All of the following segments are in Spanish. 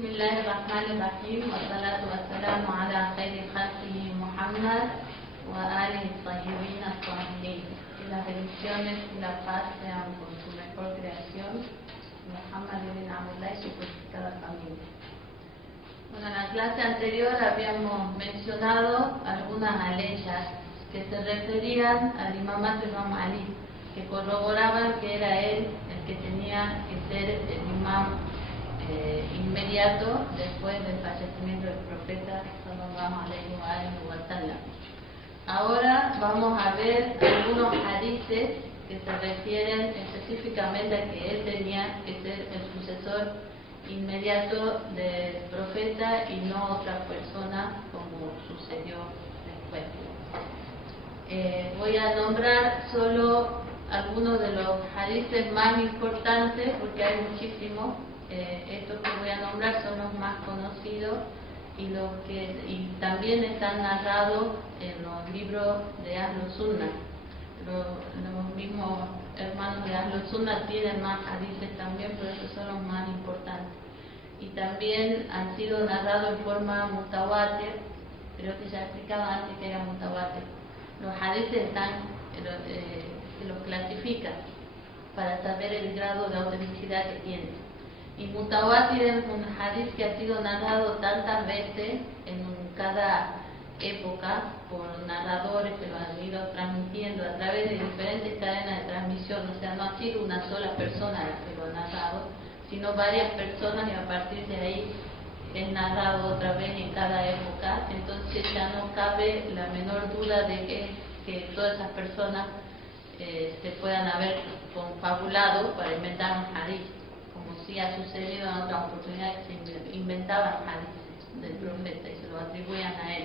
بسم الله الرحمن الرحيم والصلاة والسلام على خير خلقه محمد وآله الطيبين الطاهرين. Que las bendiciones y la paz sean con su mejor creación, Muhammad ibn Abdullah y su purificada familia. Bueno, en la clase anterior habíamos mencionado algunas aleyas que se referían al imam Ali, que corroboraban que era él el que tenía que ser el imam inmediato después del fallecimiento del profeta sallallahu alaihi wa sallam. Ahora vamos a ver algunos hadices que se refieren específicamente a que él tenía que ser el sucesor inmediato del profeta y no otra persona como sucedió después. Voy a nombrar solo algunos de los hadices más importantes porque hay muchísimos. Estos que voy a nombrar son los más conocidos y también están narrados en los libros de Ahlus Sunnah. Los mismos hermanos de Ahlus Sunnah tienen más hadices también, pero esos son los más importantes. Y también han sido narrados en forma mutawatir, creo que ya explicaba antes que era mutawatir. Los hadices se los clasifican para saber el grado de autenticidad que tienen. Y mutawatir es un hadith que ha sido narrado tantas veces en cada época por narradores que lo han ido transmitiendo a través de diferentes cadenas de transmisión. O sea, no ha sido una sola persona la que lo ha narrado, sino varias personas, y a partir de ahí es narrado otra vez en cada época. Entonces ya no cabe la menor duda de que todas esas personas se puedan haber confabulado para inventar un hadith, como sí ha sucedido en otras oportunidades que se inventaban hadices del profeta y se lo atribuían a él.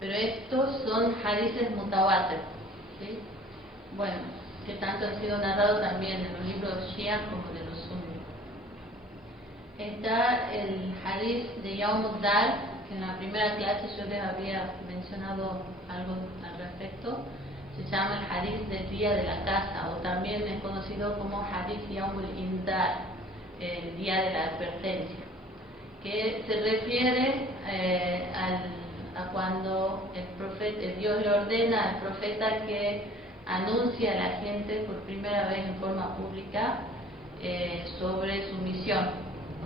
Pero estos son hadices mutawatir, ¿sí? Bueno, que tanto han sido narrados también en los libros Shia como de los Sunni. Está el hadith de Yawm al-Dar, que en la primera clase yo les había mencionado algo al respecto. Se llama el hadith del día de la casa, o también es conocido como hadith Yawm al-Indar, el día de la advertencia, que se refiere a cuando Dios le ordena al profeta que anuncie a la gente por primera vez en forma pública sobre su misión.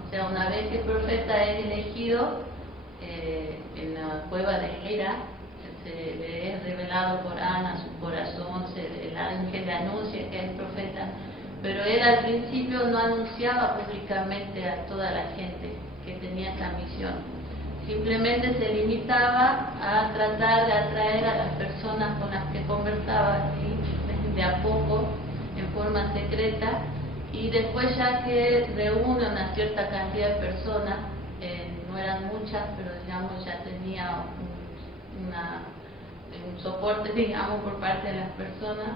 O sea, una vez que el profeta es elegido en la cueva de Hira, se le es revelado Corán a su corazón, el ángel le anuncia que es profeta, pero él al principio no anunciaba públicamente a toda la gente que tenía esa misión. Simplemente se limitaba a tratar de atraer a las personas con las que conversaba, ¿sí? De a poco, en forma secreta, y después ya que reúne una cierta cantidad de personas, no eran muchas, pero digamos ya tenía un soporte, digamos, por parte de las personas.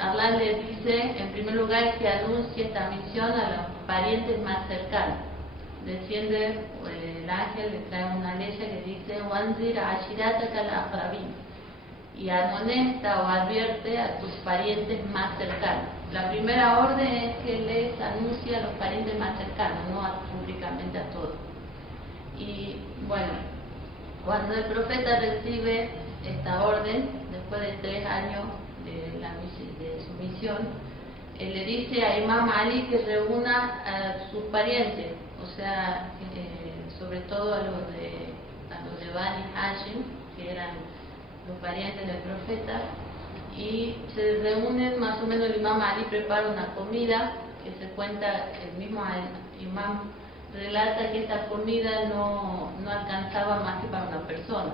Allah le dice, en primer lugar, que anuncie esta misión a los parientes más cercanos. Desciende el ángel, le trae una ley que dice Wanzir ashirataka al-aqrabin, y amonesta o advierte a tus parientes más cercanos. La primera orden es que les anuncie a los parientes más cercanos, no públicamente a todos. Y bueno, cuando el profeta recibe esta orden, después de 3 años de su misión, él le dice a Imam Ali que reúna a sus parientes, o sea, sobre todo a los de Bani Hashim, que eran los parientes del profeta, y se reúnen más o menos. El Imam Ali prepara una comida que se cuenta, el mismo Imam relata que esta comida no alcanzaba más que para una persona,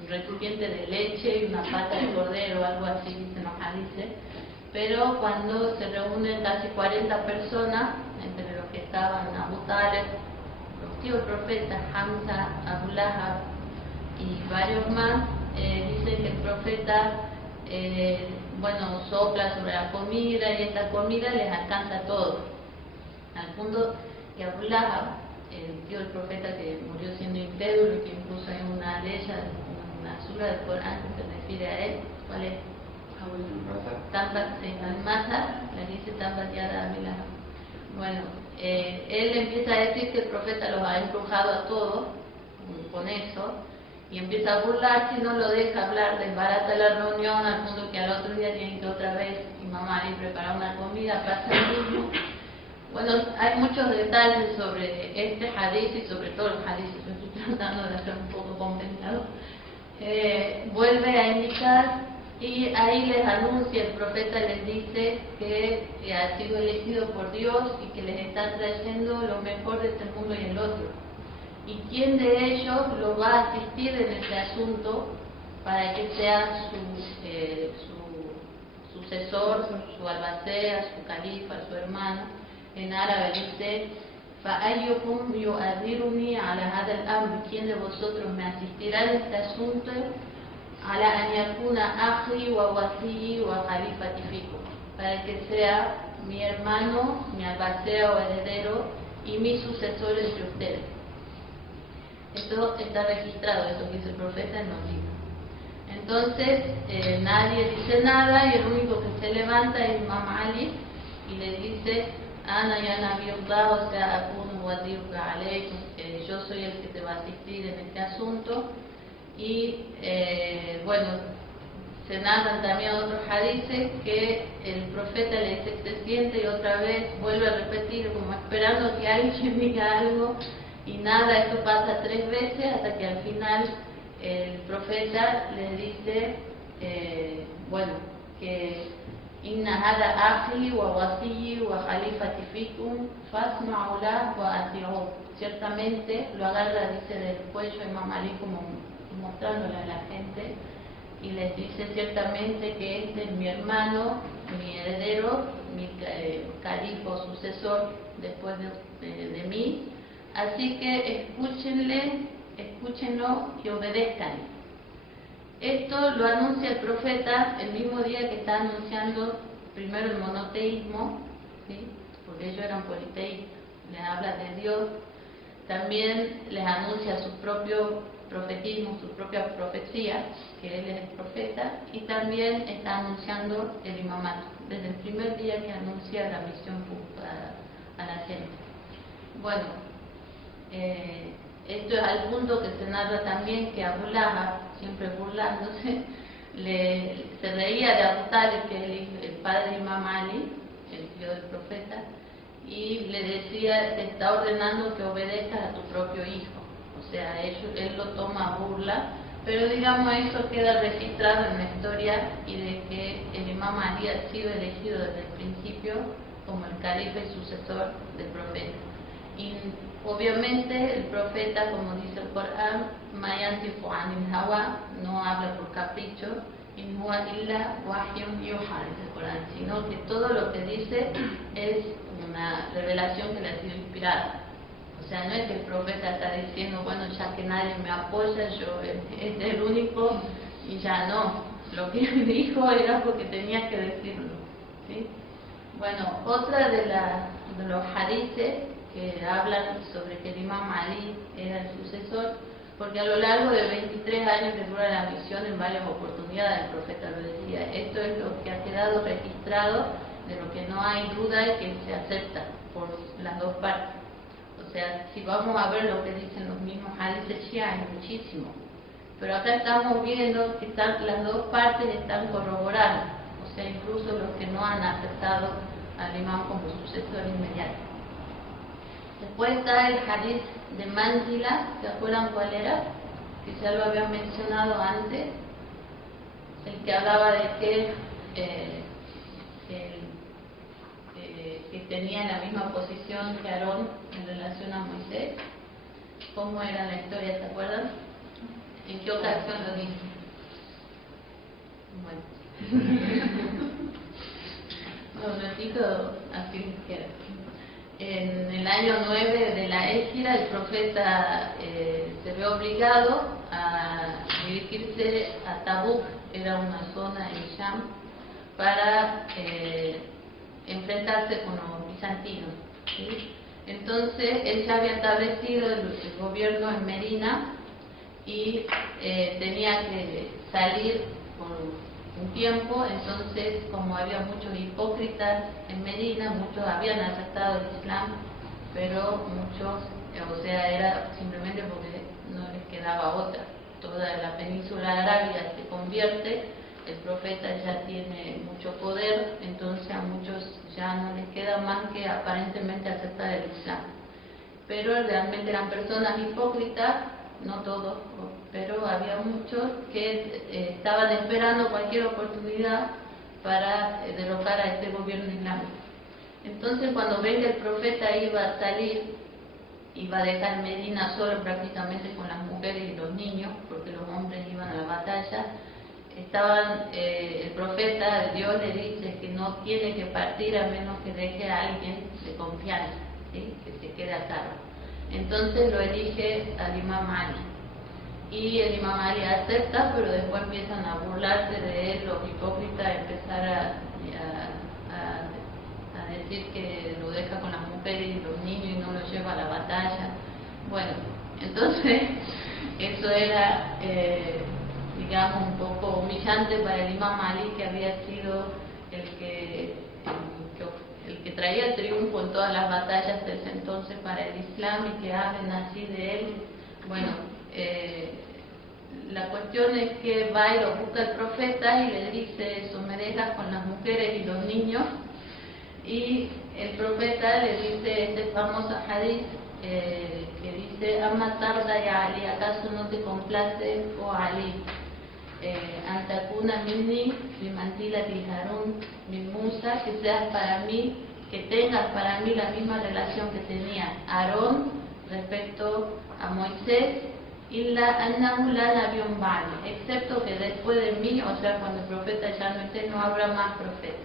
un recipiente de leche y una pata de cordero o algo así, dicen los hadices. Pero cuando se reúnen casi 40 personas, entre los que estaban Abu Talib, los tíos del profeta, Hamza, Abu Lahab y varios más, dicen que el profeta sopla sobre la comida y esta comida les alcanza a todos, al punto que Abu Lahab, el tío del profeta que murió siendo incrédulo y que incluso hay una ley, una sura del Corán que se refiere a él. ¿Cuál es? Tambat, la dice Tambat Yada Abu Lahab. Bueno, él empieza a decir que el profeta los ha embrujado a todos con eso, y empieza a burlarse y no lo deja hablar, desbarata la reunión al punto que al otro día tienen que otra vez Imam Ali preparar una comida, pasa lo mismo. Bueno, hay muchos detalles sobre este hadith y sobre todo el hadith, lo estoy tratando de hacer un poco compensado. Vuelve a indicar y ahí les anuncia, el profeta les dice que ha sido elegido por Dios y que les está trayendo lo mejor de este mundo y el otro. Y quién de ellos lo va a asistir en este asunto para que sea su sucesor, su albacea, su califa, su hermano. En árabe dice: فَأَيُّكُمْ يُؤَذِّرُنِي عَلَى هَذَا الْأَمْرِ, ¿quién de vosotros me asistirá en este asunto? عَلَى أَنْ يَكُونَ أَخِي وَوَصِيِّي وَخَلِيفَتِي فِيكُمْ, para que sea mi hermano, mi albacea o heredero y mi sucesor entre ustedes. Esto está registrado, esto que dice el profeta en los libros. Entonces nadie dice nada y el único que se levanta es Imam Ali y le dice: Ana ya Nabi Allah, o sea, yo soy el que te va a asistir en este asunto. Y bueno, se narran también otros hadices que el profeta le dice: se siente y otra vez vuelve a repetir como esperando que alguien diga algo. Y nada, esto pasa 3 veces hasta que al final el profeta le dice, bueno, que Inna hada akhi wa wasiyi wa khalifati fikum fasma'u lahu wa ati'u. Ciertamente lo agarra, dice, del cuello Imam Ali como mostrándole a la gente y les dice: ciertamente que este es mi hermano, mi heredero, mi califa o sucesor después de mí. Así que escúchenlo y obedezcan. Esto lo anuncia el profeta el mismo día que está anunciando primero el monoteísmo, ¿sí? Porque ellos eran politeístas, les habla de Dios, también les anuncia su propio profetismo, su propia profecía, que él es profeta, y también está anunciando el imamato, desde el primer día que anuncia la misión a la gente. Bueno, esto es al punto que se narra también que Abu Lahab, siempre burlándose, se reía de Abu Talib, que es el padre de Imam Ali, el tío del profeta, y le decía: te está ordenando que obedezcas a tu propio hijo. O sea, él lo toma a burla, pero digamos eso queda registrado en la historia, y de que el Imam Ali ha sido elegido desde el principio como el califa y sucesor del profeta. Y obviamente el profeta, como dice el Corán, "Ma yantiqu anil hawa", no habla por capricho, "in huwa illa wahyun yuha", dice el Corán, sino que todo lo que dice es una revelación que le ha sido inspirada. O sea, no es que el profeta está diciendo: bueno, ya que nadie me apoya, yo este es el único, y ya no. Lo que él dijo era porque tenía que decirlo, ¿sí? Bueno, otra de los hadices que hablan sobre que el Imam Ali era el sucesor, porque a lo largo de 23 años que dura la misión, en varias oportunidades el profeta lo decía. Esto es lo que ha quedado registrado, de lo que no hay duda y que se acepta por las dos partes. O sea, si vamos a ver lo que dicen los mismos hadices shia, hay muchísimo. Pero acá estamos viendo que las dos partes están corroborando, o sea, incluso los que no han aceptado al imam como sucesor inmediato. Después está el hadith de Manzila, ¿se acuerdan cuál era? Que ya lo había mencionado antes, el que hablaba de que tenía la misma posición que Aarón en relación a Moisés. ¿Cómo era la historia, se acuerdan? ¿En qué ocasión lo dice? Bueno, un ratito así que en el año 9 de la Égira, el profeta se ve obligado a dirigirse a Tabuk, era una zona en Sham, para enfrentarse con los bizantinos, ¿sí? Entonces él ya había establecido el gobierno en Medina y tenía que salir por un tiempo. Entonces, como había muchos hipócritas en Medina, muchos habían aceptado el Islam pero muchos, o sea, era simplemente porque no les quedaba otra. Toda la península arábiga se convierte, el profeta ya tiene mucho poder, entonces a muchos ya no les queda más que aparentemente aceptar el Islam. Pero realmente eran personas hipócritas, no todos, pero había muchos que estaban esperando cualquier oportunidad para derrocar a este gobierno islámico. Entonces cuando ven que el profeta iba a salir, iba a dejar Medina solo prácticamente con las mujeres y los niños, porque los hombres iban a la batalla, el profeta, Dios le dice que no tiene que partir a menos que deje a alguien de confianza, ¿sí? Que se quede a cargo. Entonces lo elige al Imam Ali. Y el Imam Ali acepta, pero después empiezan a burlarse de él, los hipócritas, empezar a decir que lo deja con las mujeres y los niños y no lo lleva a la batalla. Bueno, entonces eso era, digamos, un poco humillante para el Imam Ali, que había sido el que traía el triunfo en todas las batallas desde entonces para el Islam, y que hablen así de él. Bueno, la cuestión es que va y lo busca el profeta y le dice eso, me dejas con las mujeres y los niños. Y el profeta le dice este famoso hadith que dice: Amma tarda ya Ali, ¿acaso no te complace, oh Ali, antakuna minni bimanzilati Harun min Musa, que seas para mí, que tengas para mí la misma relación que tenía Aarón respecto a Moisés, illa annahu la nabiyyun ba'di, excepto que después de mí, o sea, cuando el profeta ya no esté, no habrá más profeta,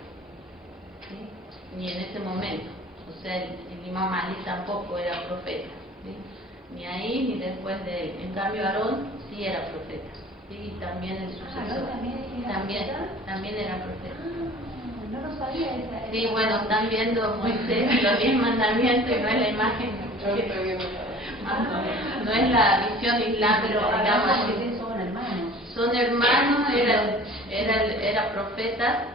¿sí? Ni en ese momento, o sea, el Imam Ali tampoco era profeta, ¿sí? Ni ahí ni después de él. En cambio Aarón sí era profeta, ¿sí? Y también el sucesor también era profeta. No lo sabía esa. Sí, bueno, están viendo Moisés, los 10 mandamientos, y no es la imagen, no es la visión islámica, digamos. Son hermanos, era profeta.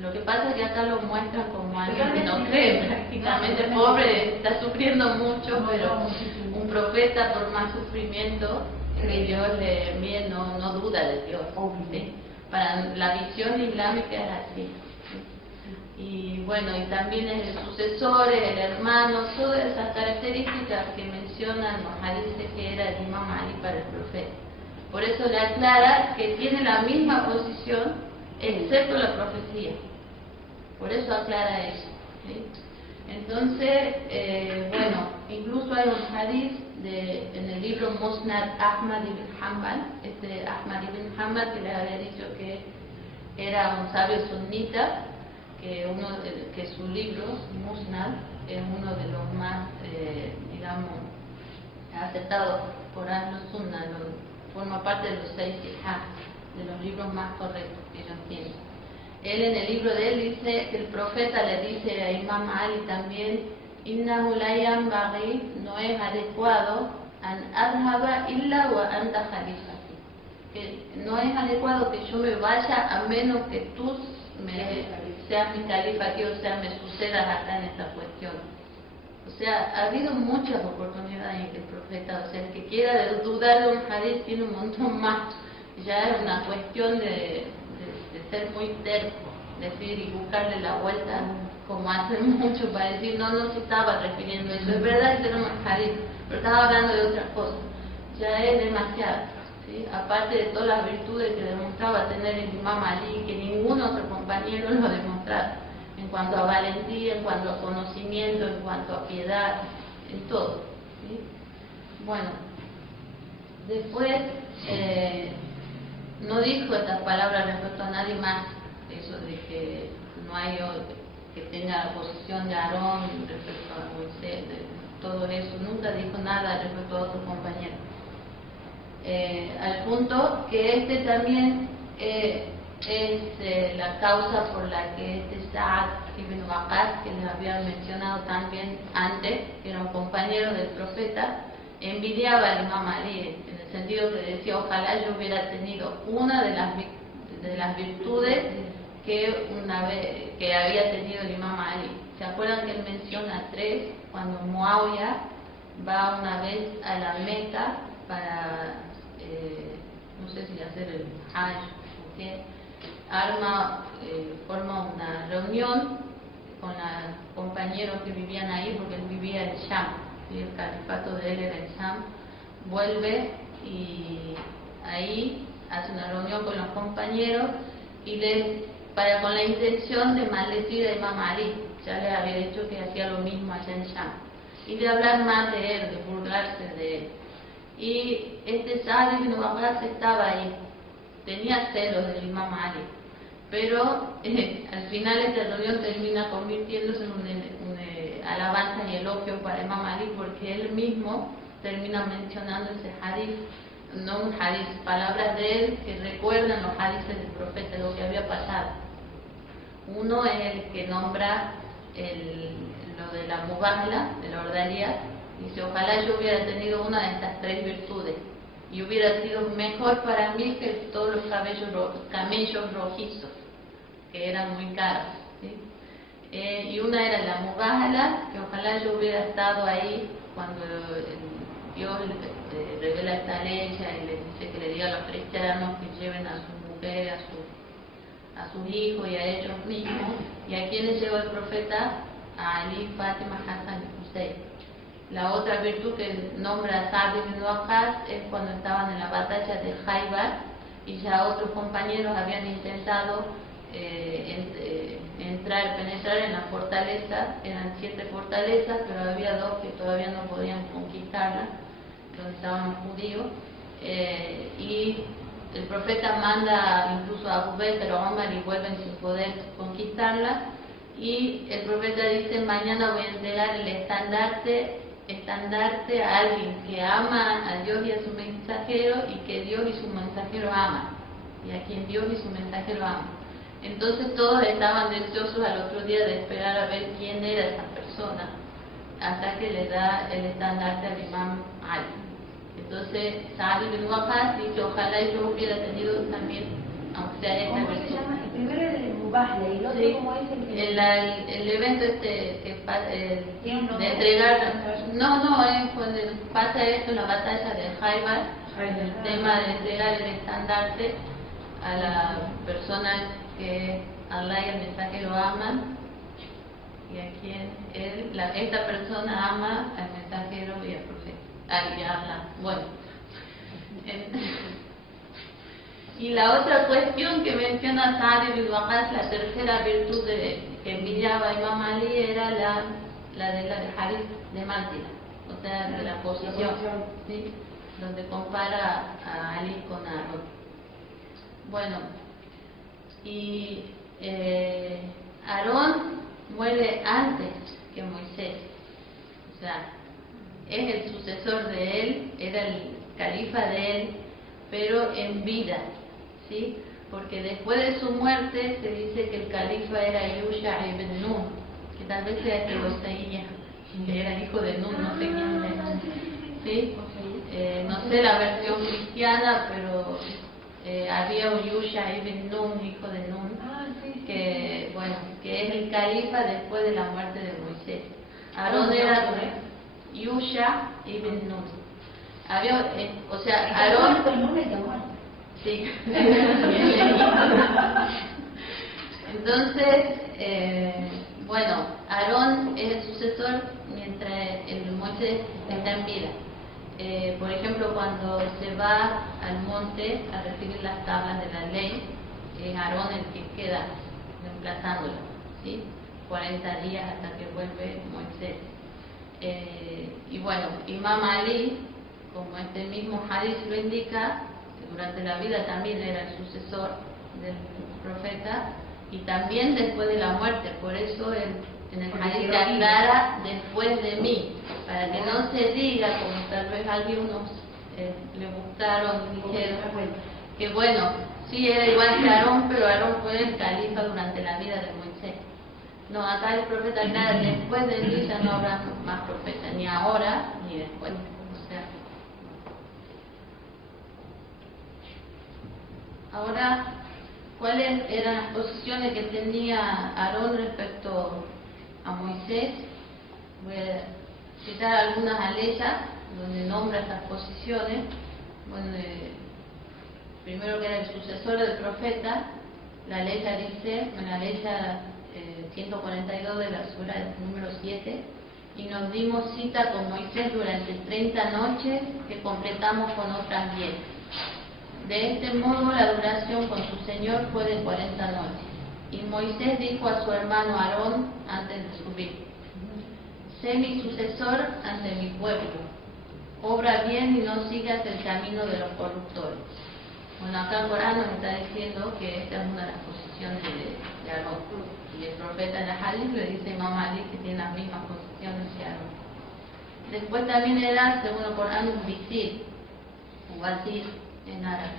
Lo que pasa es que acá lo muestran como alguien que no cree, prácticamente pobre, está sufriendo mucho, pero un profeta, por más sufrimiento que Dios le envíe, no duda de Dios, ¿sí? Para la visión islámica era así, ¿sí? Y bueno, y también es el sucesor, el hermano, todas esas características que mencionan los hadices que era el Imam Ali para el profeta. Por eso le aclara que tiene la misma posición, excepto la profecía. Por eso aclara eso, ¿sí? Entonces, bueno, incluso hay un hadith en el libro Musnad Ahmad ibn Hanbal, Ahmad ibn Hanbal, que les había dicho que era un sabio sunnita, que su libro, Musnad, es uno de los más, digamos, aceptados por Ahl-Sunnah, forma parte de los 6 hijab, de los libros más correctos que ellos tienen. Él, en el libro de él, dice que el profeta le dice a Imam Ali también: Innahu la yanbaghi, no es adecuado, an adhaba illa wa anta khalifati, que no es adecuado que yo me vaya a menos que tú seas mi califa aquí, o sea, me sucedas acá en esta cuestión. O sea, ha habido muchas oportunidades en que el profeta, o sea, el que quiera dudar de un hadith tiene un montón más. Ya es una cuestión de ser muy terco, decir y buscarle la vuelta, como hacen muchos, para decir no se estaba refiriendo a eso. Es verdad que tenemos hadith, pero estaba hablando de otras cosas. Ya es demasiado, ¿sí? Aparte de todas las virtudes que demostraba tener el Imam Ali, que ningún otro compañero lo demostraba, en cuanto a valentía, en cuanto a conocimiento, en cuanto a piedad, en todo, ¿sí? Bueno, después no dijo estas palabras respecto a nadie más, eso de que no hay que tenga la posición de Aarón respecto a Moisés, todo eso, nunca dijo nada respecto a otro compañero. Al punto que también es la causa por la que Sa'ad ibn Waqqas, que les había mencionado también antes, que era un compañero del profeta, envidiaba al Imam Ali, en el sentido que decía: ojalá yo hubiera tenido una de las virtudes una vez que había tenido el imam Ali. ¿Se acuerdan que él menciona 3? Cuando Muawiyah va una vez a la Meca para, no sé si hacer el Hajj o qué, forma una reunión con los compañeros que vivían ahí, porque él vivía en Sham, ¿sí? El califato de él era en Sham. Vuelve y ahí hace una reunión con los compañeros y con la intención de maldecir a Imam Ali. Ya le había dicho que hacía lo mismo allá en Sham, y de hablar más de él, de burlarse de él. Y Sa'd ibn Waqqas estaba ahí, tenía celos del Imam Ali, pero al final esta reunión termina convirtiéndose en una alabanza y elogio para Imam Ali, porque él mismo termina mencionando ese hadith, no un hadith, palabras de él que recuerdan los hadiths del profeta, lo que había pasado. Uno es el que nombra lo de la mubahla, de la ordalía. Dice: ojalá yo hubiera tenido una de estas 3 virtudes y hubiera sido mejor para mí que todos los camellos rojizos, que eran muy caros, ¿sí? Y una era la mubahla, que ojalá yo hubiera estado ahí cuando Dios revela esta ley y le dice que le diga a los cristianos que lleven a sus mujeres, a sus hijos y a ellos mismos. ¿Y a quiénes lleva el profeta? A Ali, Fátima, Hassan y Hussein. La otra virtud que nombra Sa'd ibn Waqqas es cuando estaban en la batalla de Khaybar y ya otros compañeros habían intentado penetrar en la fortaleza. Eran 7 fortalezas, pero había 2 que todavía no podían conquistarlas, donde estaban los judíos. Y el profeta manda incluso a Abu Bakr o Omar y vuelven sin poder conquistarla. Y el profeta dice: mañana voy a entregar el estandarte a alguien que ama a Dios y a su mensajero, y que Dios y su mensajero aman, y a quien Dios y su mensajero aman. Entonces todos estaban deseosos al otro día de esperar a ver quién era esa persona, hasta que le da el estandarte al imam Ali. Entonces Sa'd ibn Waqqas dice: ojalá yo hubiera tenido también, aunque sea esta ¿Cómo se llama? El primero es el mubahla y el otro, sí, ¿cómo es el evento de entregar, cuando pasa esto en la batalla de Khaybar, el tema de entregar el estandarte a la persona que Allah y el mensajero aman, y a quien esta persona ama al mensajero y al profeta, y a Allah. Bueno, y la otra cuestión que menciona Sa'd ibn Waqqas, la tercera virtud que envidiaba a Imam Ali, era la del hadith de Mantila, o sea, de la posición, ¿sí? Donde compara a Ali con Aarón. Bueno, y Aarón muere antes que Moisés, o sea, es el sucesor de él, era el califa de él, pero en vida, ¿sí? Porque después de su muerte se dice que el califa era Yusha ibn Nun, que tal vez sea que Oseía, que era el hijo de Nun, no sé quién es, ¿sí? No sé la versión cristiana, pero había un Yusha ibn Nun, hijo de Nun, que es el califa después de la muerte de Moisés. Aarón era Yusha ibn Nun. O sea, Aarón, sí. Entonces, Aarón es el sucesor mientras el Moisés está en vida. Por ejemplo, cuando se va al monte a recibir las tablas de la ley, es Aarón el que queda reemplazándolo, ¿sí? 40 días hasta que vuelve Moisés. Imam Ali, como este mismo hadith lo indica, durante la vida también era el sucesor del profeta, y también después de la muerte. Por eso en el hadith aclara: después de mí, para que no se diga, como tal vez algunos le gustaron y dijeron que sí era igual que Aarón, pero Aarón fue el califa durante la vida de Moisés. No, acá el profeta aclara: después de mí ya no habrá más profeta, ni ahora ni después. O sea, ahora ¿Cuáles eran las posiciones que tenía Aarón respecto a Moisés? Voy a citar algunas aleyas donde nombra estas posiciones. Bueno, primero que era el sucesor del profeta, la aleya dice, en la aleya 142 de la sura número 7, y nos dimos cita con Moisés durante 30 noches que completamos con otras 10. De este modo la duración con su Señor fue de 40 noches. Y Moisés dijo a su hermano Aarón antes de subir: sé mi sucesor ante mi pueblo, obra bien y no sigas el camino de los corruptores. Bueno, acá el Corán nos está diciendo que esta es una de las posiciones de Aarón. Y el profeta en la Hadith le dice a Imam Ali que tiene las mismas posiciones que Aarón. Después también era, según el Corán, un visir, un wazir en árabe.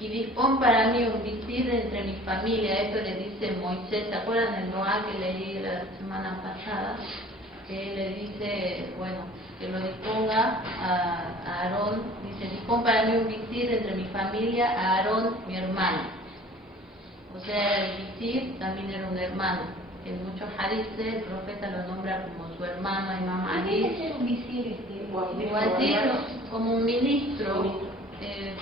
Y dispón para mí un visir entre mi familia. Esto le dice Moisés. ¿Se acuerdan del Noah que leí la semana pasada? Que le dice, bueno, que lo disponga a Aarón. Dice, dispón para mí un visir entre mi familia, a Aarón, mi hermano. O sea, el visir también era un hermano. En muchos hadices el profeta lo nombra como su hermano, Imam Ali. ¿Qué es un visir? Un wazir, como un ministro,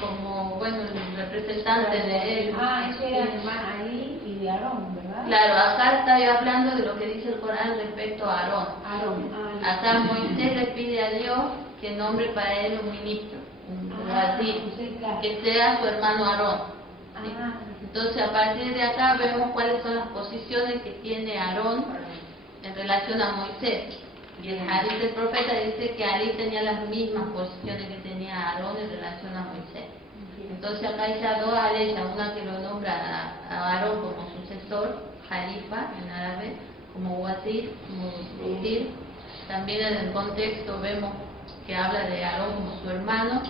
como, bueno, el representante de él. Ese era el hermano Ali y de Aarón, ¿verdad? Claro, acá está hablando de lo que dice el Corán respecto a Aarón. Acá Moisés le pide a Dios que nombre para él un ministro, un wazir, que sea su hermano Aarón. ¿Sí? Entonces, a partir de acá vemos cuáles son las posiciones que tiene Aarón en relación a Moisés. Y el hadith del profeta dice que Ali tenía las mismas posiciones que tenía Aarón en relación a Moisés. Entonces acá hay ya dos aleyas, una que lo nombra a Aarón como sucesor, Jalifa en árabe, como wazir, como visir. También en el contexto vemos que habla de Aarón como su hermano,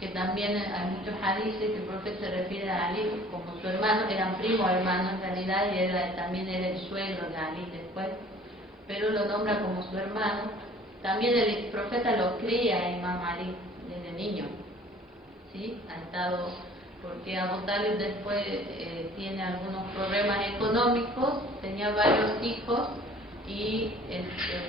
que también hay muchos hadices que el profeta se refiere a Ali como su hermano, eran primos hermanos en realidad, y también era el suegro de Ali después, pero lo nombra como su hermano. También el profeta lo cría a Imam Ali desde niño, ¿sí? Ha estado, porque Abu Talib después tiene algunos problemas económicos, tenía varios hijos, y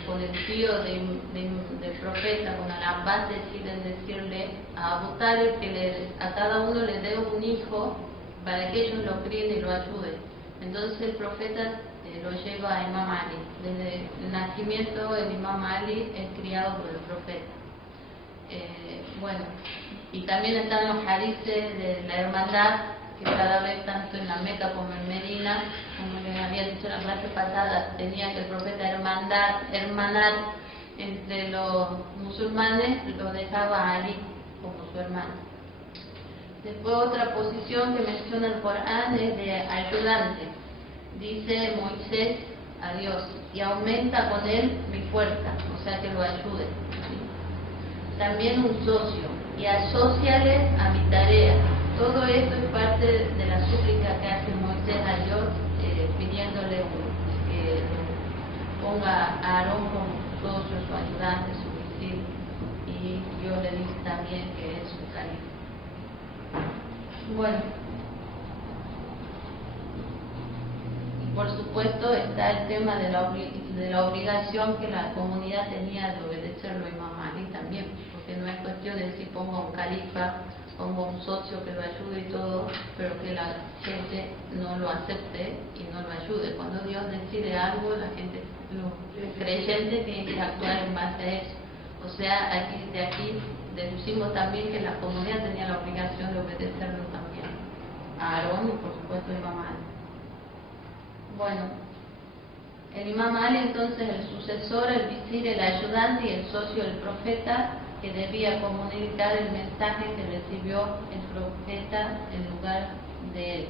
con el tío del profeta, con Al-Abbas, deciden decirle a Abu Talib que a cada uno le dé un hijo para que ellos lo críen y lo ayuden. Entonces el profeta lo lleva a Imam Ali. Desde el nacimiento el Imam Ali es criado por el profeta. Bueno, y también están los hadices de la hermandad, que cada vez tanto en la Meca como en Medina, como les había dicho en la clase pasada, tenía que el profeta hermanar entre los musulmanes, lo dejaba a Ali como su hermano. Después otra posición que menciona el Corán es de ayudante. Dice Moisés a Dios, y aumenta con él mi fuerza, o sea que lo ayude. También un socio, y asóciales a mi tarea. Todo esto es parte de la súplica que hace Moisés a Dios, pidiéndole que ponga a Aarón como su socio, su ayudante, su visir, y Dios le dice también que es su califa. Bueno, y por supuesto está el tema de la obligación que la comunidad tenía de obedecerlo a Imam Ali también, porque no es cuestión de decir pongo un califa, pongo un socio que lo ayude y todo, pero que la gente no lo acepte y no lo ayude. Cuando Dios decide algo, la gente, los creyentes tienen que actuar en base a eso. O sea, de aquí deducimos también que la comunidad tenía la obligación de obedecerlo también a Aarón y por supuesto a Imam Ali. Bueno, el Imam Ali entonces el sucesor, el visir, el ayudante y el socio del profeta, que debía comunicar el mensaje que recibió el profeta en lugar de él.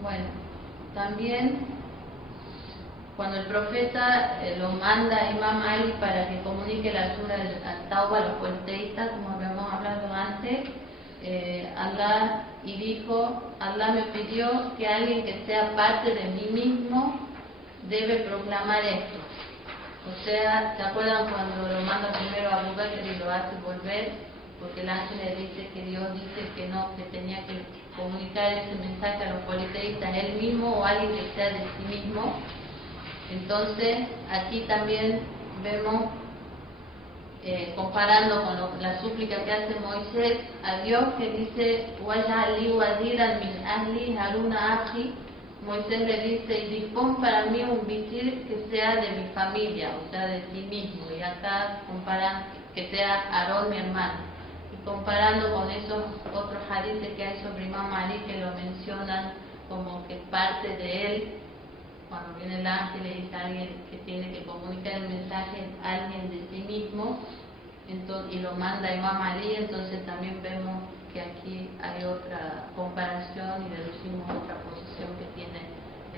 Bueno, también cuando el profeta lo manda a Imam Ali para que comunique la sura al-Tauba a los politeístas, como habíamos hablado antes, Allah me pidió que alguien que sea parte de mí mismo debe proclamar esto. O sea, ¿se acuerdan cuando lo manda primero a Abu Bakr y lo hace volver? porque el ángel le dice que Dios dice que no, que tenía que comunicar ese mensaje a los politeístas él mismo o alguien que sea de sí mismo. Entonces aquí también vemos, comparando con la súplica que hace Moisés a Dios, que dice "Waj'alni waziran min ahli Haruna akhi", Moisés le dice: "Y dispón para mí un visir que sea de mi familia", o sea, de sí mismo, y acá comparan que sea Aarón mi hermano, y comparando con esos otros hadices que hay sobre Imam Ali, que lo mencionan como que parte de él, cuando viene el ángel le dice a alguien que tiene que comunicar el mensaje a alguien de sí mismo, entonces, y lo manda a Imam Ali. Entonces también vemos que aquí hay otra comparación y deducimos otra posición que tiene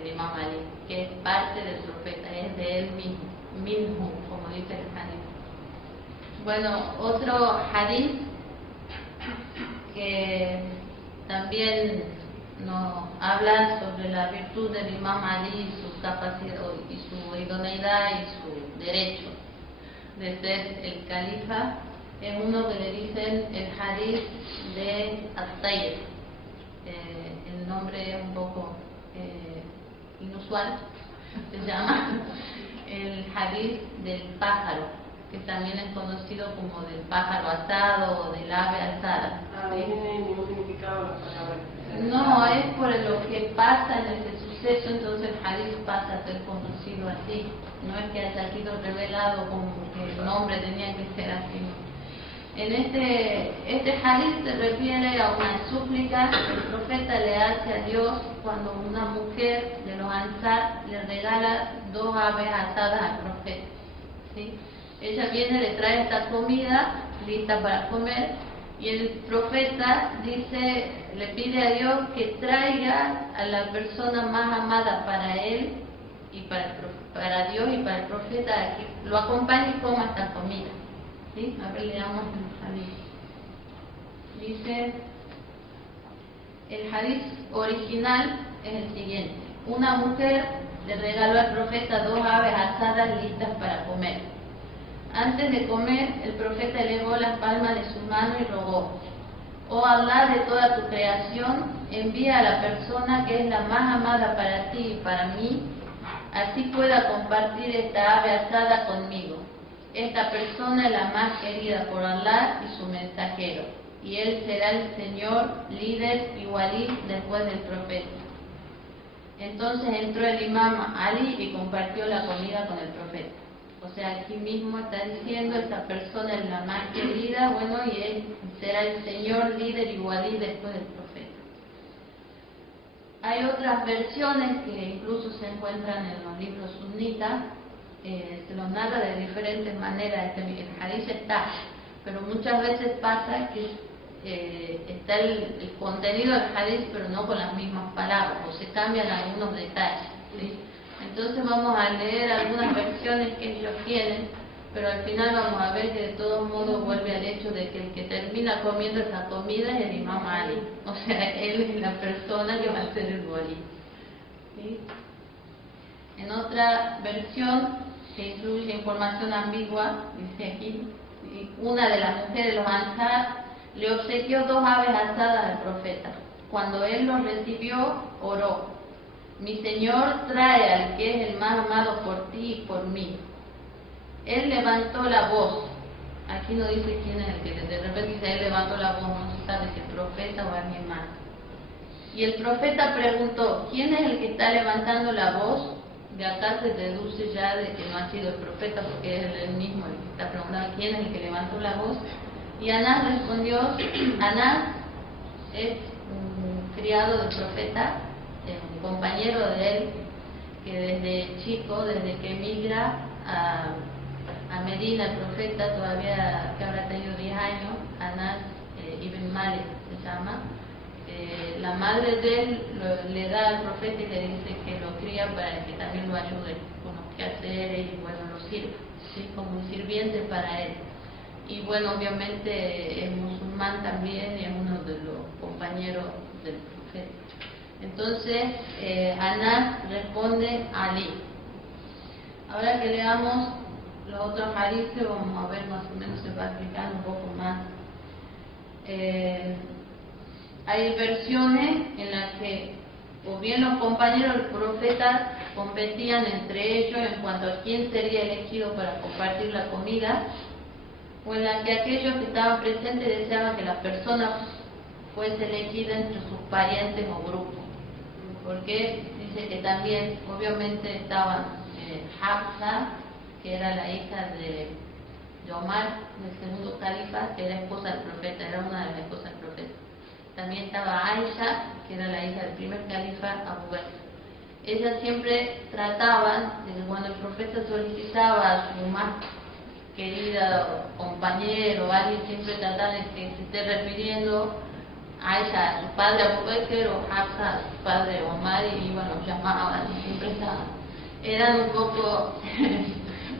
el Imam Ali, que es parte del profeta, es de él mismo, como dice el hadith. Bueno, otro hadith que también nos habla sobre la virtud del Imam Ali, su capacidad y su idoneidad y su derecho de ser el califa, es uno que le dicen el hadith de At-Tayr. El nombre es un poco inusual, se llama el hadith del pájaro, que también es conocido como del pájaro asado o del ave asada. No tiene ningún significado la palabra. No, es por lo que pasa en ese suceso, entonces el hadith pasa a ser conocido así. No es que haya sido revelado como que el nombre tenía que ser así. En este hadith se refiere a una súplica que el profeta le hace a Dios cuando una mujer de los Ansar le regala 2 aves asadas al profeta, ¿sí? Ella viene, le trae esta comida lista para comer, y el profeta dice, le pide a Dios que traiga a la persona más amada para él y para Dios y para el profeta, que lo acompañe y coma esta comida, ¿sí? A ver, leamos el hadith. Dice, el hadith original es el siguiente: una mujer le regaló al profeta 2 aves asadas listas para comer. Antes de comer, el profeta elevó las palmas de su mano y rogó: "Oh Allah de toda tu creación, envía a la persona que es la más amada para ti y para mí, así pueda compartir esta ave asada conmigo. Esta persona es la más querida por Allah y su mensajero, y él será el Señor, líder y walí después del profeta". Entonces entró el Imam Ali y compartió la comida con el profeta. O sea, aquí mismo está diciendo, esta persona es la más querida, bueno, y él será el Señor, líder y walí después del profeta. Hay otras versiones que incluso se encuentran en los libros sunitas, se los narra de diferentes maneras. El hadith está, pero muchas veces pasa que está el contenido del hadith, pero no con las mismas palabras, o se cambian algunos detalles, ¿sí? Entonces vamos a leer algunas versiones que ellos tienen, pero al final vamos a ver que de todos modos vuelve al hecho de que el que termina comiendo esa comida es el Imam Ali, o sea, él es la persona que va a ser el walí, ¿sí? En otra versión, que incluye información ambigua, dice aquí, ¿sí?, una de las mujeres de los Ansar le obsequió 2 aves asadas al profeta. Cuando él los recibió, oró: "Mi Señor, trae al que es el más amado por ti y por mí". Él levantó la voz. Aquí no dice quién es el que de repente dice él levantó la voz, no se sabe si el profeta o alguien más. Y el profeta preguntó: "¿Quién es el que está levantando la voz?". De acá se deduce ya de que no ha sido el profeta, porque es él mismo el que está preguntando quién es el que levantó la voz. Y Anás respondió: Anás es un criado del profeta, un compañero de él, que desde chico, desde que emigra a Medina, el profeta todavía, que habrá tenido 10 años, Anás ibn Malik se llama. La madre de él le da al profeta y le dice que lo cría para que también lo ayude con los quehaceres y bueno, lo sirva, ¿sí?, como un sirviente para él. Y bueno, obviamente es musulmán también y es uno de los compañeros del profeta. Entonces, Anás responde a Ali. Ahora que leamos los otros hadiths, vamos a ver más o menos, se va a explicar un poco más hay versiones en las que o bien los compañeros del profeta competían entre ellos en cuanto a quién sería elegido para compartir la comida, o en la que aquellos que estaban presentes deseaban que la persona fuese elegida entre sus parientes o grupos. Porque dice que también, obviamente, estaban Hafsa, que era la hija de Omar, el segundo califa, que era esposa del profeta, era una de las esposas del profeta. También estaba Aisha, que era la hija del primer califa, Abu Bakr. Ellas siempre trataban de que cuando el profeta solicitaba a su más querida compañero o alguien, siempre trataban de que se esté refiriendo a Aisha, a su padre Abu Bakr, o Hafsa, a su padre Omar, y bueno, llamaban, y siempre eran un poco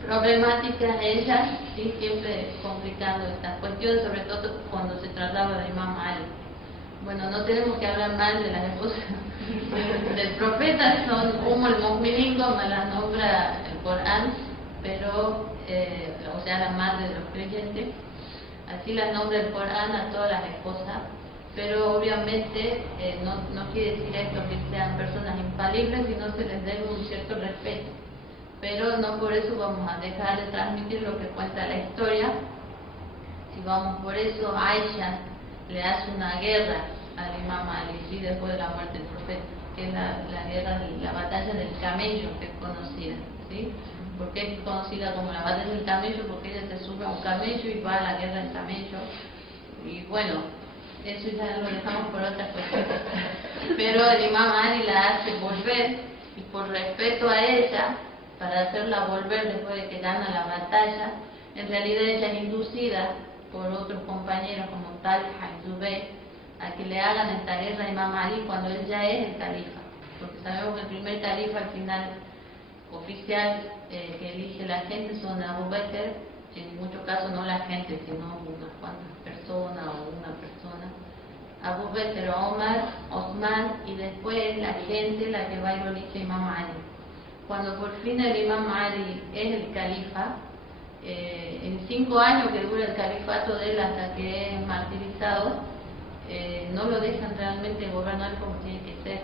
problemáticas ellas, y siempre complicando estas cuestiones, sobre todo cuando se trataba de Imam Ali. Bueno, no tenemos que hablar mal de las esposas del profeta, son el Mu'minin, como las nombra el Corán, pero, o sea, la madre de los creyentes, así las nombra el Corán a todas las esposas, pero obviamente no quiere decir esto que sean personas infalibles, sino se les debe un cierto respeto. Pero no por eso vamos a dejar de transmitir lo que cuenta la historia. Si vamos por eso, Aisha le hace una guerra al Imam Ali, ¿sí? Después de la muerte del profeta, que es la guerra, la batalla del camello, que es conocida, ¿sí? ¿Por qué es conocida como la batalla del camello? Porque ella se sube a un camello y va a la guerra del camello. Y bueno, eso ya lo dejamos por otras cuestiones. Pero el Imam Ali la hace volver, y por respeto a ella, para hacerla volver después de que gana la batalla, en realidad ella es inducida por otros compañeros como Talha y Zubayr a que le hagan esta guerra a Imam Ali cuando él ya es el califa, porque sabemos que el primer califa al final oficial que elige la gente son Abu Bakr, en muchos casos no la gente, sino unas cuantas personas o una persona, Abu Bakr, Omar, Osman, y después la gente la que va y lo elige Imam Ali. Cuando por fin el Imam Ali es el califa, en 5 años que dura el califato de él hasta que es martirizado, no lo dejan realmente gobernar como tiene que ser.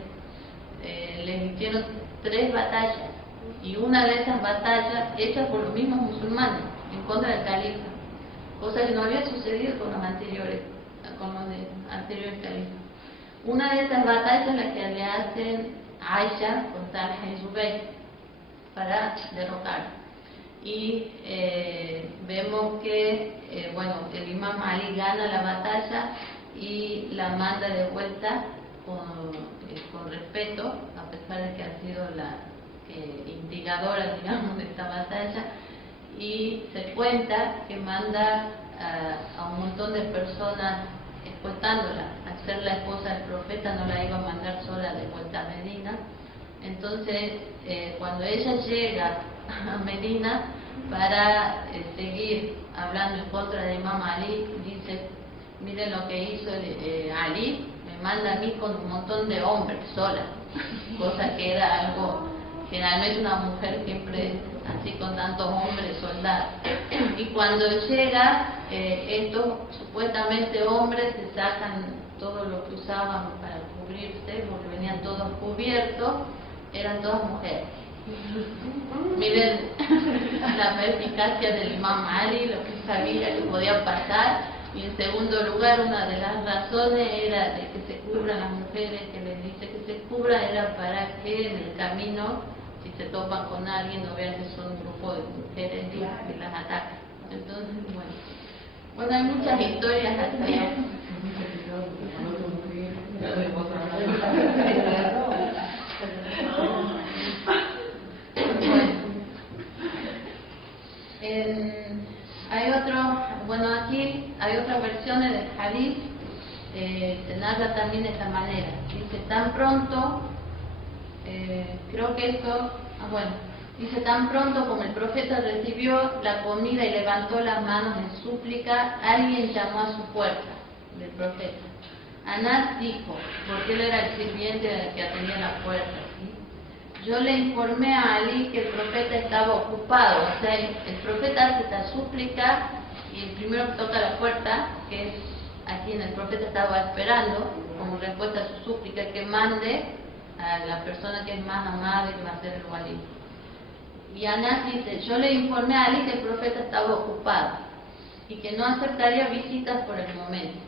Le hicieron 3 batallas, y una de esas batallas hechas por los mismos musulmanes en contra del califa, cosa que no había sucedido con los anteriores califas. Una de esas batallas es la que le hacen a Aisha con Talha y Zubayr para derrocar. Y vemos que bueno, el Imam Ali gana la batalla y la manda de vuelta con respeto, a pesar de que ha sido la instigadora, digamos, de esta batalla, y se cuenta que manda a un montón de personas escoltándola. Al ser la esposa del profeta no la iba a mandar sola de vuelta a Medina. Entonces, cuando ella llega a Medina para seguir hablando en contra de Imam Ali, dice: miren lo que hizo Ali, me manda a mí con un montón de hombres sola, cosa que era algo, generalmente una mujer siempre así con tantos hombres soldados. Y cuando llega, estos supuestamente hombres se sacan todo lo que usaban para cubrirse, porque venían todos cubiertos, eran todas mujeres. Miren la perspicacia del Imam Ali, lo que sabía que podía pasar. Y en segundo lugar, una de las razones era de que se cubran las mujeres, que les dice que se cubran, era para que en el camino, si se topan con alguien, no vean que son un grupo de mujeres que las atacan. Entonces, bueno, hay muchas historias así. Aquí hay otras versiones del hadith, se narra también de esta manera. Dice: tan pronto, creo que esto, dice: tan pronto como el profeta recibió la comida y levantó las manos en súplica, alguien llamó a su puerta del profeta. Anas dijo, porque él era el sirviente que atendía la puerta, ¿sí? Yo le informé a Ali que el profeta estaba ocupado. O sea, el profeta hace esta súplica y el primero que toca la puerta, que es a quien el profeta estaba esperando, como respuesta a su súplica, que mande a la persona que es más amada y que va a ser el walí. Y Anás dice, yo le informé a Ali que el profeta estaba ocupado y que no aceptaría visitas por el momento.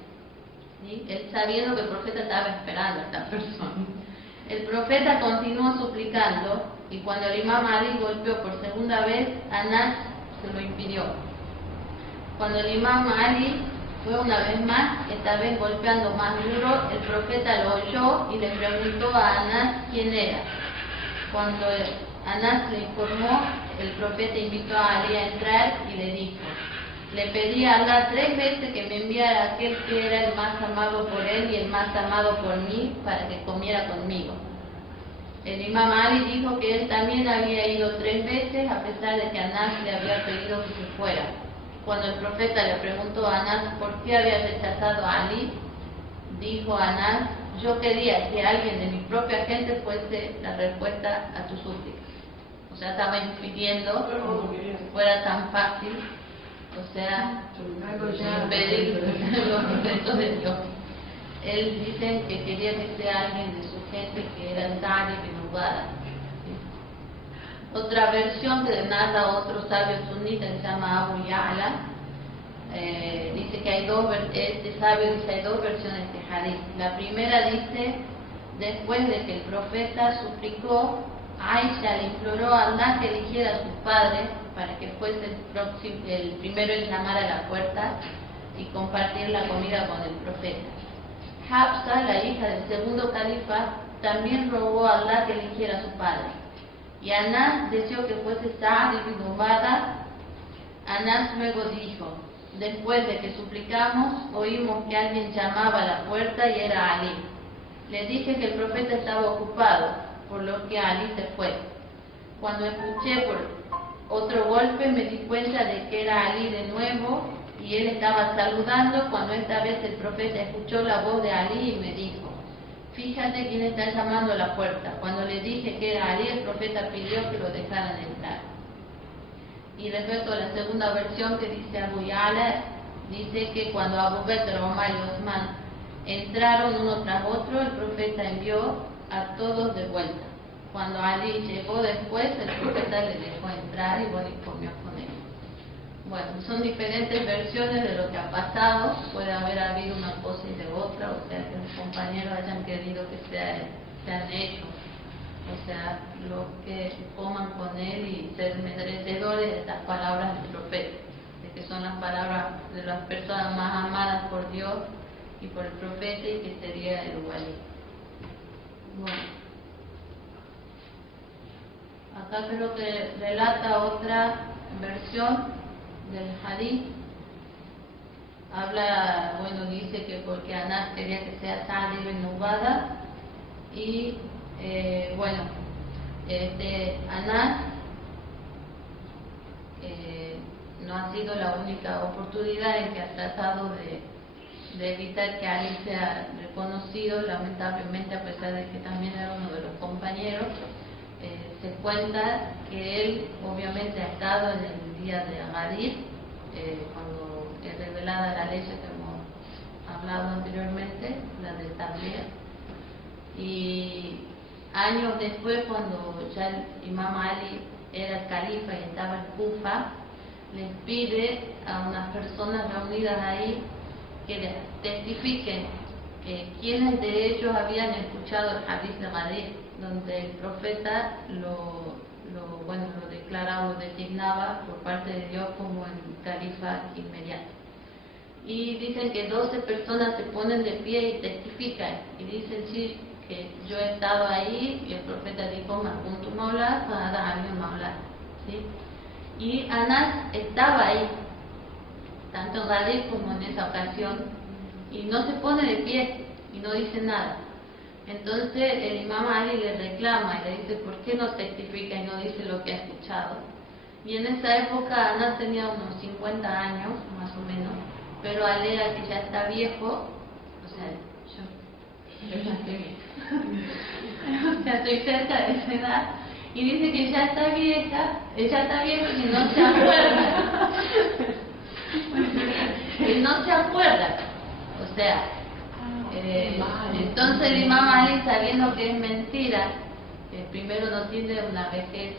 ¿Sí? Él sabiendo que el profeta estaba esperando a esta persona. El profeta continuó suplicando y cuando el imam Ali golpeó por segunda vez, Anás se lo impidió. Cuando el imam Ali fue una vez más, esta vez golpeando más duro, el profeta lo oyó y le preguntó a Anás quién era. Cuando Anás le informó, el profeta invitó a Ali a entrar y le dijo, le pedí a Allah 3 veces que me enviara a aquel que era el más amado por él y el más amado por mí para que comiera conmigo. El imam Ali dijo que él también había ido 3 veces a pesar de que Anás le había pedido que se fuera. Cuando el profeta le preguntó a Anás por qué había rechazado a Ali, dijo Anás, yo quería que alguien de mi propia gente fuese la respuesta a tu súplica. O sea, estaba impidiendo que fuera tan fácil, o sea, pedir los decretos de Dios. Él dice que quería que sea alguien de su gente que era el Sa'd ibn Ubadah. Otra versión que narra otro sabio sunita que se llama Abu Ya'la, dice que hay este sabio dice hay 2 versiones de hadith. La primera dice, después de que el profeta suplicó, Aisha le imploró a Allah que eligiera a sus padres para que fuese el primero en llamar a la puerta y compartir la comida con el profeta. Hafsa, la hija del segundo califa, también rogó a Allah que eligiera a su padre. Y Anás deseó que fuese Sa'd ibn Ubadah. Anás luego dijo, después de que suplicamos, oímos que alguien llamaba a la puerta y era Ali. Le dije que el profeta estaba ocupado, por lo que Ali se fue. Cuando escuché por otro golpe me di cuenta de que era Ali de nuevo y él estaba saludando cuando esta vez el profeta escuchó la voz de Ali y me dijo, fíjate quién está llamando a la puerta. Cuando le dije que era Ali, el profeta pidió que lo dejaran entrar. Y respecto a la segunda versión que dice Abu Ya'la, dice que cuando Abu Bakr, Omar y Osman entraron uno tras otro, el profeta envió a todos de vuelta. Cuando Ali llegó después, el profeta le dejó entrar y bueno, y comió con él. Bueno, son diferentes versiones de lo que ha pasado, puede haber habido una cosa y de otra, o sea, que los compañeros hayan querido que se han hecho, o sea, los que coman con él y ser merecedores de estas palabras del profeta, de que son las palabras de las personas más amadas por Dios y por el profeta y que sería el walí. Bueno. Acá creo que relata otra versión del hadith. Habla, bueno, dice que porque Anás quería que sea Sa'd ibn Ubadah y bueno, Anás no ha sido la única oportunidad en que ha tratado de evitar que Ali sea reconocido, lamentablemente, a pesar de que también era uno de los compañeros. Se cuenta que él obviamente ha estado en el día de Ghadir, cuando es revelada la ley que hemos hablado anteriormente, la del Tabligh, y años después, cuando ya el imam Ali era el califa y estaba en Kufa, les pide a unas personas reunidas ahí que les testifiquen quiénes de ellos habían escuchado el hadith de Ghadir, donde el profeta lo declaraba, lo designaba por parte de Dios como el califa inmediato. Y dicen que 12 personas se ponen de pie y testifican, y dicen sí, que yo he estado ahí, y el profeta dijo, Mahkuntu Maulá, Fahada Amin Maulá, ¿sí? Y Anás estaba ahí, tanto en Ghadir como en esa ocasión, y no se pone de pie, y no dice nada. Entonces el imam Ali le reclama y le dice, ¿por qué no testifica y no dice lo que ha escuchado? Y en esa época Anás tenía unos 50 años, más o menos, pero alega que ya está viejo, o sea, yo ya estoy vieja, o sea, estoy cerca de esa edad, y dice que ya está vieja, ella está viejo y no se acuerda, y no se acuerda. O sea, entonces el Imam Ali, sabiendo que es mentira, primero no tiene una vejez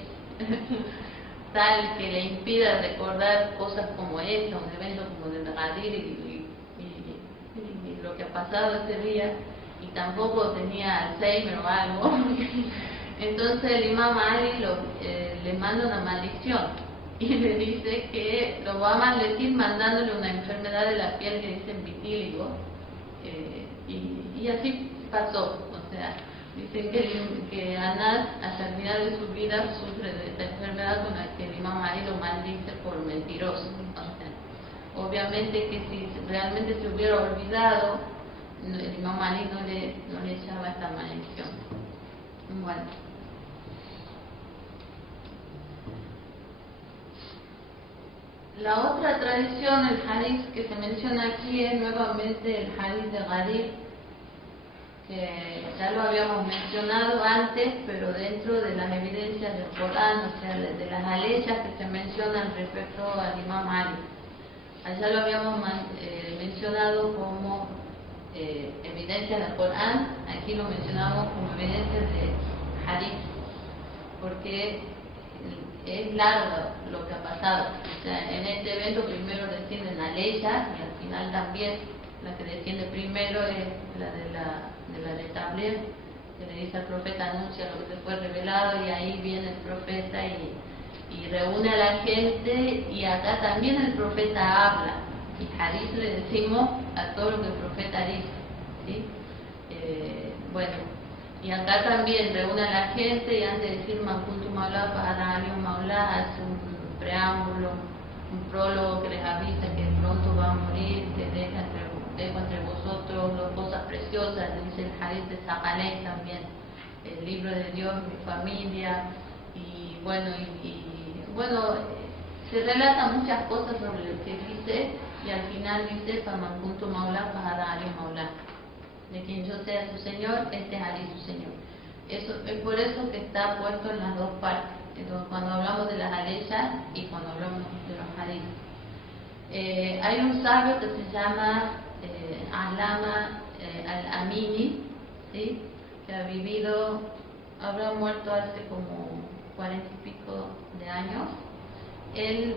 tal que le impida recordar cosas como esta, un evento como el de Ghadir y lo que ha pasado ese día, y tampoco tenía Alzheimer o algo. Entonces el Imam Ali le manda una maldición y le dice que lo va a maldecir mandándole una enfermedad de la piel que dicen vitíligo, y así pasó. O sea, dicen que Anas hasta el final de su vida sufre de esta enfermedad con la que el Imam Ali lo maldice por mentiroso. O sea, obviamente que si realmente se hubiera olvidado, el Imam Ali no le echaba esta maldición. Bueno. La otra tradición, el hadith que se menciona aquí, es nuevamente el hadith de Ghadir, que ya lo habíamos mencionado antes, pero dentro de las evidencias del Corán, o sea, de las aleyas que se mencionan respecto al Imam Ali. Allá lo habíamos mencionado como evidencias del Corán, aquí lo mencionamos como evidencias de hadith, porque es largo lo que ha pasado. O sea, en este evento primero descienden aleyas y al final también la que desciende primero es la de Tabligh, que le dice al profeta, anuncia lo que se fue revelado, y ahí viene el profeta y reúne a la gente, y acá también el profeta habla, y hadith le decimos a todo lo que el profeta dice, ¿sí? Bueno, y acá también reúne a la gente, y antes de decir Mankuntu Maulá para Ali Maulá, hace un preámbulo, un prólogo que les avisa que pronto va a morir, que dejo entre vosotros dos cosas preciosas, dice el hadith de Saqalayn también, el libro de Dios, mi familia, y bueno, se relatan muchas cosas sobre lo que dice, y al final dice Mankuntu Maulá para Ali Maulá, de quien yo sea su Señor, este es Ali su Señor. Eso es por eso que está puesto en las dos partes, entonces, cuando hablamos de las aleyas y cuando hablamos de los hadith. Hay un sabio que se llama Alama al-Amini, ¿sí? Que ha vivido, habrá muerto hace como 40 y pico de años. Él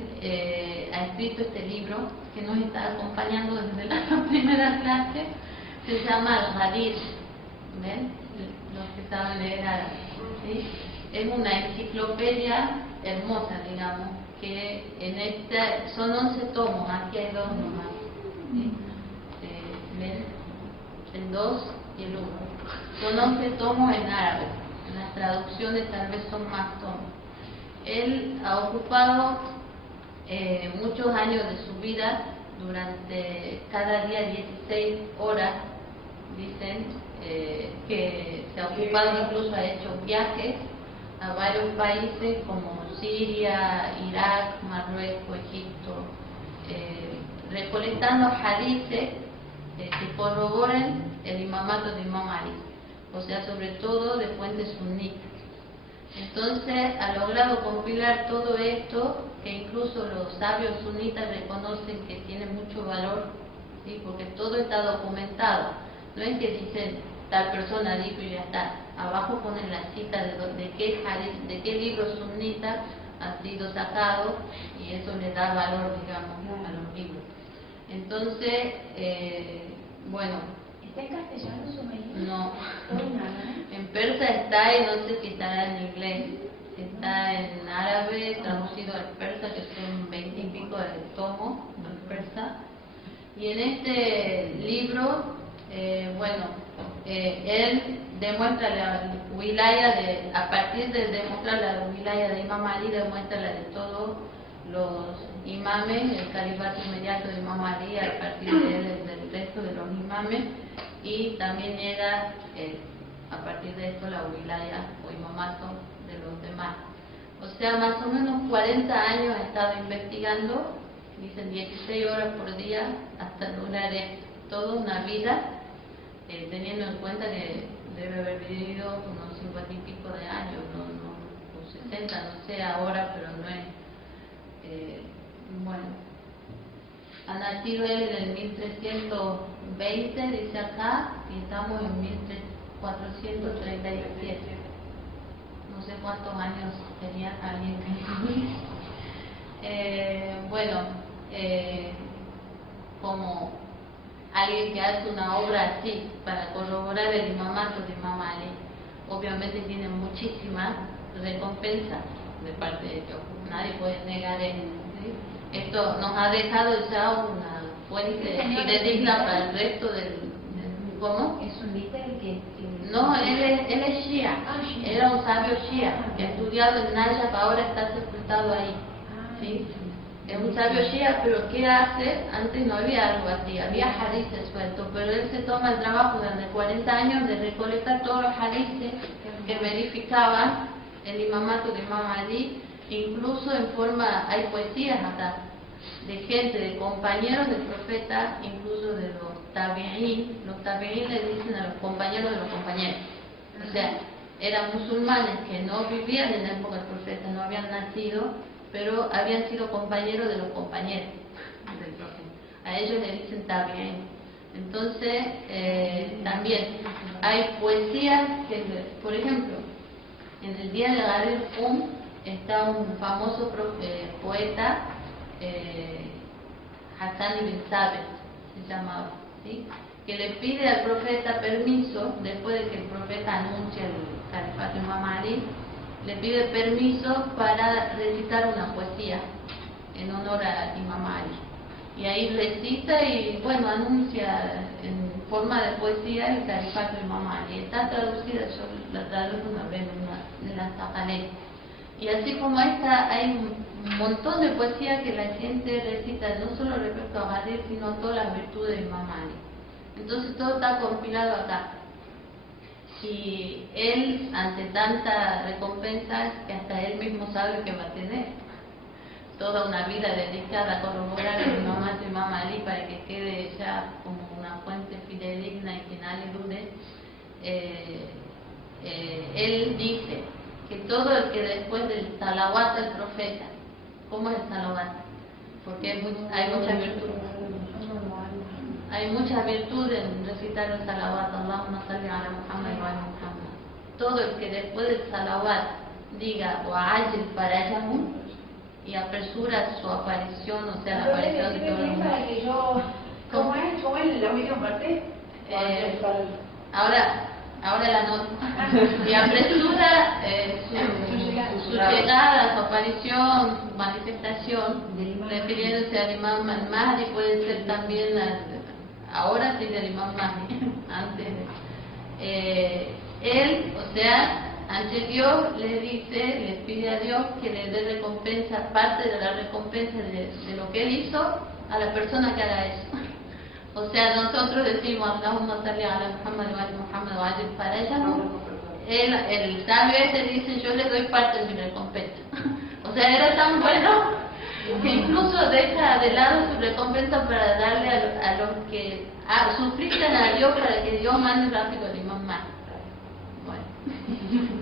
ha escrito este libro que nos está acompañando desde la primera clase, se llama Al-Ghadir, ¿ven? Los que saben leer árabe, ¿sí? Es una enciclopedia hermosa, digamos, que en esta son 11 tomos, aquí hay 2 nomás, ¿sí? ¿Ven? El 2 y el 1. Son 11 tomos en árabe, en las traducciones tal vez son más tomos. Él ha ocupado muchos años de su vida, durante cada día 16 horas, dicen, que se ha ocupado, incluso ha hecho viajes a varios países como Siria, Irak, Marruecos, Egipto, recolectando hadices que corroboren el imamato de Imam Ali, o sea, sobre todo de fuentes sunitas. Entonces ha logrado compilar todo esto, que incluso los sabios sunitas reconocen que tiene mucho valor, ¿sí? Porque todo está documentado. No es que dicen tal persona dijo y ya está. Abajo ponen la cita de qué libro sunita ha sido sacado, y eso le da valor, digamos, a los libros. Entonces, bueno. ¿Está en castellano su mail? No. ¿No? En persa está, y no sé si estará en inglés. Está en árabe, traducido al persa, que son 20 y pico de tomos en persa. Y en este libro, él demuestra la wilaya a partir de demostrar la wilaya de Imam Ali, demuestra la de todos los imames, el califato inmediato de Imam Ali, a partir de él, del resto de los imames, y también niega a partir de esto la wilaya o imamato de los demás. O sea, más o menos 40 años ha estado investigando, dicen 16 horas por día, hasta lograr toda una vida, teniendo en cuenta que debe haber vivido unos 50 y pico de años, o 60, no sé ahora, pero no es. Bueno. Ha nacido él en el 1320, dice acá, y estamos en 1437. No sé cuántos años tenía alguien que bueno, como alguien que hace una obra así para corroborar el imamato de Imam Ali, obviamente tiene muchísima recompensa de parte de Dios. Nadie puede negar eso, ¿sí? Esto nos ha dejado ya una fuente fidedigna para el resto del ¿cómo? ¿Es un líder que No, él es Shia. Era un sabio Shia que ha estudiado en Najaf, ahora está sepultado ahí, ¿sí? Es un sabio Shia, pero ¿qué hace? Antes no había algo así, había hadices sueltos, pero él se toma el trabajo durante 40 años de recolectar todos los hadices que verificaban el imamato de Imam Ali, incluso en forma, hay poesías acá, de gente, de compañeros del profeta, incluso de los tabi'in. Los tabi'in le dicen a los compañeros de los compañeros. O sea, eran musulmanes que no vivían en la época del profeta, no habían nacido, pero habían sido compañeros de los compañeros del profeta. A ellos le dicen tabi'in. Entonces, también hay poesías que, por ejemplo, en el día de Ghadir está un famoso poeta, Hassan ibn Sabit se llamaba, ¿sí? Que le pide al profeta permiso, después de que el profeta anuncia el califato de Imam Ali, le pide permiso para recitar una poesía en honor a Imam Ali. Y ahí recita y bueno, anuncia en forma de poesía el califato de Imam Ali. Está traducida, yo la traduzco una vez en una de las Tajalé. Y así como esta, hay un montón de poesía que la gente recita, no solo respecto a Ghadir, sino todas las virtudes de Imam Ali. Entonces todo está compilado acá. Y él, ante tanta recompensa, que hasta él mismo sabe que va a tener toda una vida dedicada a corroborar el imamato de Imam Ali para que quede ya como una fuente fidedigna y que nadie dude, él dice que todo el que después del salawat del profeta, ¿cómo es el salawat? Porque hay mucha virtud. Hay mucha virtud en recitar el salawat, Allahumma salli ala Muhammad wa ala Muhammad. Todo el que después del salawat diga wa'ajil farajahum y apresura su aparición, o sea, la aparición de todo el mundo. ¿Cómo es la última parte? Ahora la nota. Y apresura su llegada, su aparición, su manifestación, refiriéndose al Imam al-Mahdi, puede ser también, ahora sí del Imam Mahdi, antes de. Él, o sea, ante Dios le dice, le pide a Dios que le dé recompensa, parte de la recompensa de lo que él hizo a la persona que haga eso. O sea, nosotros decimos, Allahumma salli ala Muhammad wa ala Muhammad wa ajil farajahum. El sabio ese dice, yo le doy parte de mi recompensa. O sea, era tan bueno que incluso deja de lado su recompensa para darle a los que suplican a Dios para que Dios mande rápido al Imam Mahdi. Bueno,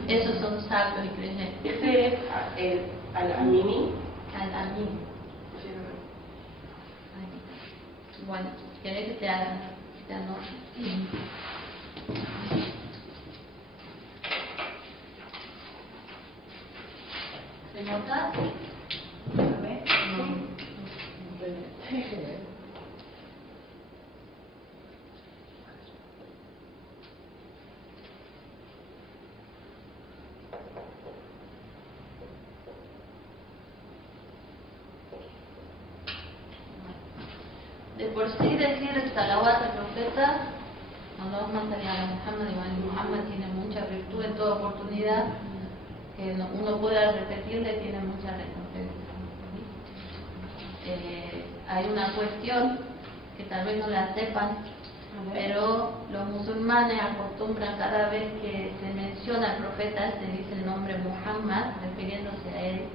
esos son sabios y creyentes. Ese es Al-Amini. Al-Amin. Bueno, ¿querés que te hagan? Te anoten. ¿Se nota? A ver. De por sí decir el salawat al profeta, Allahumma salli ala Muhammad wa ala Muhammad, tiene mucha virtud en toda oportunidad que uno pueda repetirle, tiene mucha recompensa. Hay una cuestión que tal vez no la sepan, pero los musulmanes acostumbran cada vez que se menciona al profeta, se dice el nombre Muhammad, refiriéndose a él.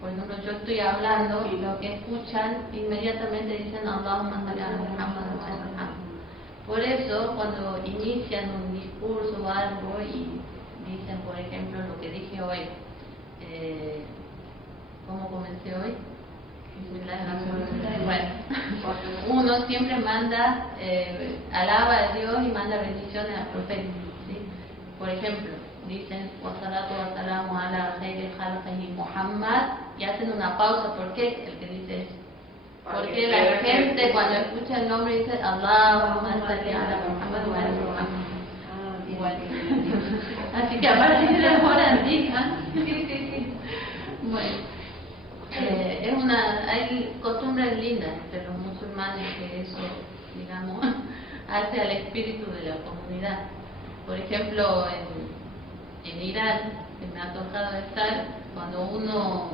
Por ejemplo, yo estoy hablando y lo que escuchan inmediatamente dicen Allahumma salli ala Muhammad wa ala Muhammad. Por eso, cuando inician un discurso o algo y dicen, por ejemplo, lo que dije hoy, ¿cómo comencé hoy? Bueno, uno siempre manda, alaba a Dios y manda bendiciones al profeta, ¿sí? Por ejemplo, dicen wassalatu wassalamu ala khairil khalqihi Muhammad y hacen una pausa. ¿Por qué? El que dice eso. Porque la gente cuando escucha el nombre dice Allahumma salli ala Muhammad wa ala Muhammad. Igual. Así que a partir de ahora digan. Bueno, hay costumbres lindas entre los musulmanes que eso, digamos, hace al espíritu de la comunidad. Por ejemplo, en Irán, que me ha tocado estar, cuando uno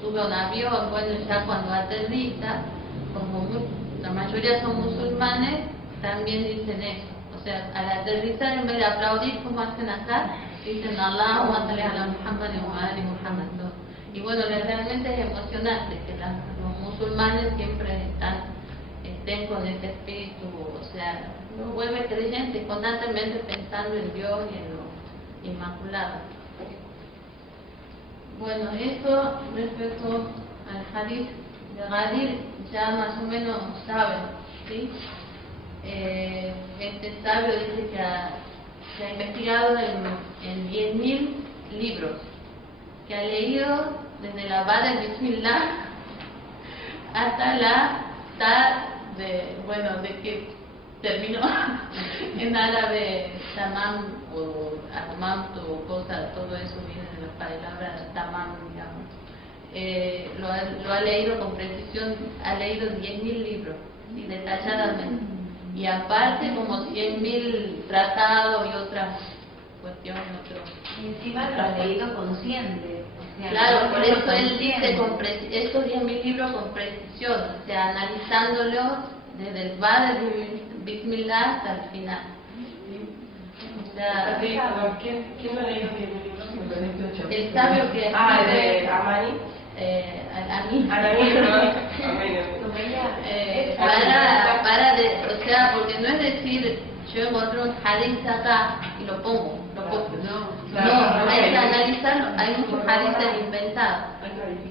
sube a un avión, bueno, ya cuando aterriza, como la mayoría son musulmanes, también dicen eso. O sea, al aterrizar, en vez de aplaudir como hacen acá, dicen Allahumma salli ala Muhammad wa ala Muhammad. Y bueno, realmente es emocionante que los musulmanes siempre estén con ese espíritu, o sea, los vuelve creyentes, constantemente pensando en Dios y en lo inmaculado. Bueno, esto respecto al hadith de Ghadir ya más o menos saben, ¿sí? Este sabio dice que ha investigado en 10.000 libros, que ha leído desde la Bada de Bismillah hasta la Ta de que terminó en árabe Tamam o Atmamtu o cosa, todo eso viene de la palabra Tamam, digamos. Lo ha leído con precisión, ha leído 10.000 libros, ¿sí? Detalladamente. Y aparte como 100.000 tratados y otras cuestiones. Y encima lo has leído consciente. O sea, claro, por eso él consciente. dice estos 10.000 libros con precisión, o sea, analizándolos desde el Bada de Bismillah hasta el final. O sea, ¿Quién lo ha leído 10.000 libros? el sabio que de Amani. O sea, porque no es decir yo encontré un hadith acá y lo pongo, no, hay que analizarlo, hay muchos hadiths inventados.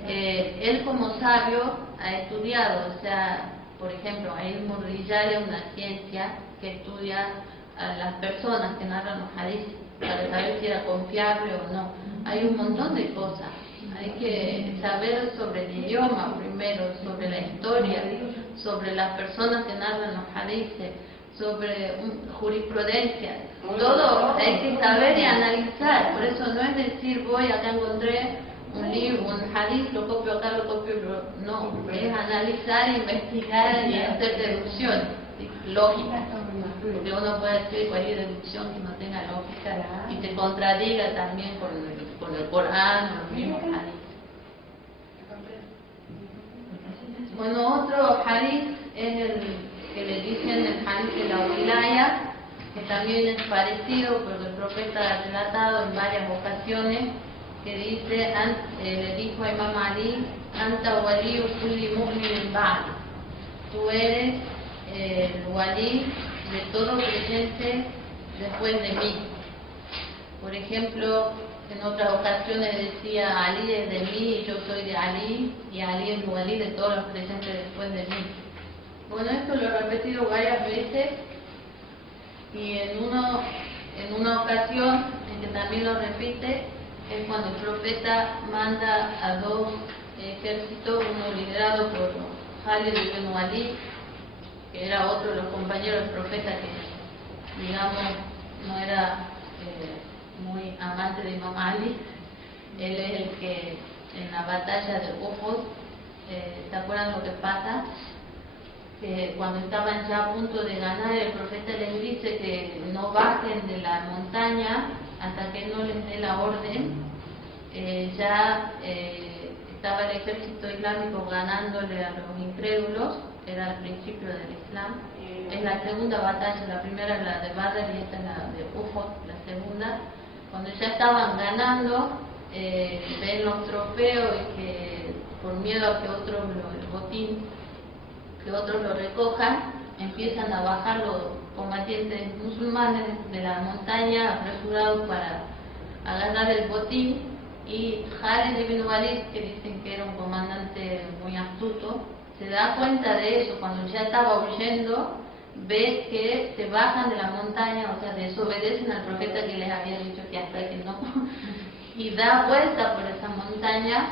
Él como sabio ha estudiado, o sea, por ejemplo, hay un Rijal, es una ciencia que estudia a las personas que narran los hadiths para saber si era confiable o no. Hay un montón de cosas. Hay que saber sobre el idioma primero, sobre la historia, sobre las personas que narran los hadiths, sobre jurisprudencia. Todo hay que saber y analizar. Por eso no es decir voy acá encontré un libro, un hadith, lo copio acá, lo copio, no. Es analizar, investigar y hacer deducciones, ¿sí? Lógica. Porque uno puede decir cualquier deducción que no tenga lógica y se contradiga también con el Corán o los mismos hadith. Bueno, otro hadith es el que le dicen el hadith de la wilaya, que también es parecido porque el profeta ha relatado en varias ocasiones, que dice, le dijo a Imam Ali, Anta waliyu kulli mu'minin ba'di, tú eres el walí de todo creyente después de mí. Por ejemplo, en otras ocasiones decía Ali es de mí y yo soy de Ali, y Ali es el walí de todos los creyentes después de mí. Bueno, esto lo he repetido varias veces y en una ocasión en que también lo repite es cuando el profeta manda a dos ejércitos, uno liderado por Khalid ibn Walid, que era otro de los compañeros del profeta que, digamos, no era muy amante de Imam Ali. Él es el que en la batalla de Uhud, ¿se acuerdan lo que pasa? Que cuando estaban ya a punto de ganar, el profeta les dice que no bajen de la montaña hasta que no les dé la orden. Estaba el ejército islámico ganándole a los incrédulos, era el principio del Islam. Es la segunda batalla, la primera es la de Badr y esta es la de Uhud, la segunda. Cuando ya estaban ganando, ven los trofeos y que por miedo a que otros el botín, que otros lo recojan, empiezan a bajar los combatientes musulmanes de la montaña apresurados para agarrar el botín, Y Khalid ibn Walid, que dicen que era un comandante muy astuto, se da cuenta de eso cuando ya estaba huyendo, ve que se bajan de la montaña, o sea, desobedecen al profeta que les había dicho que hasta que no, y da vuelta por esa montaña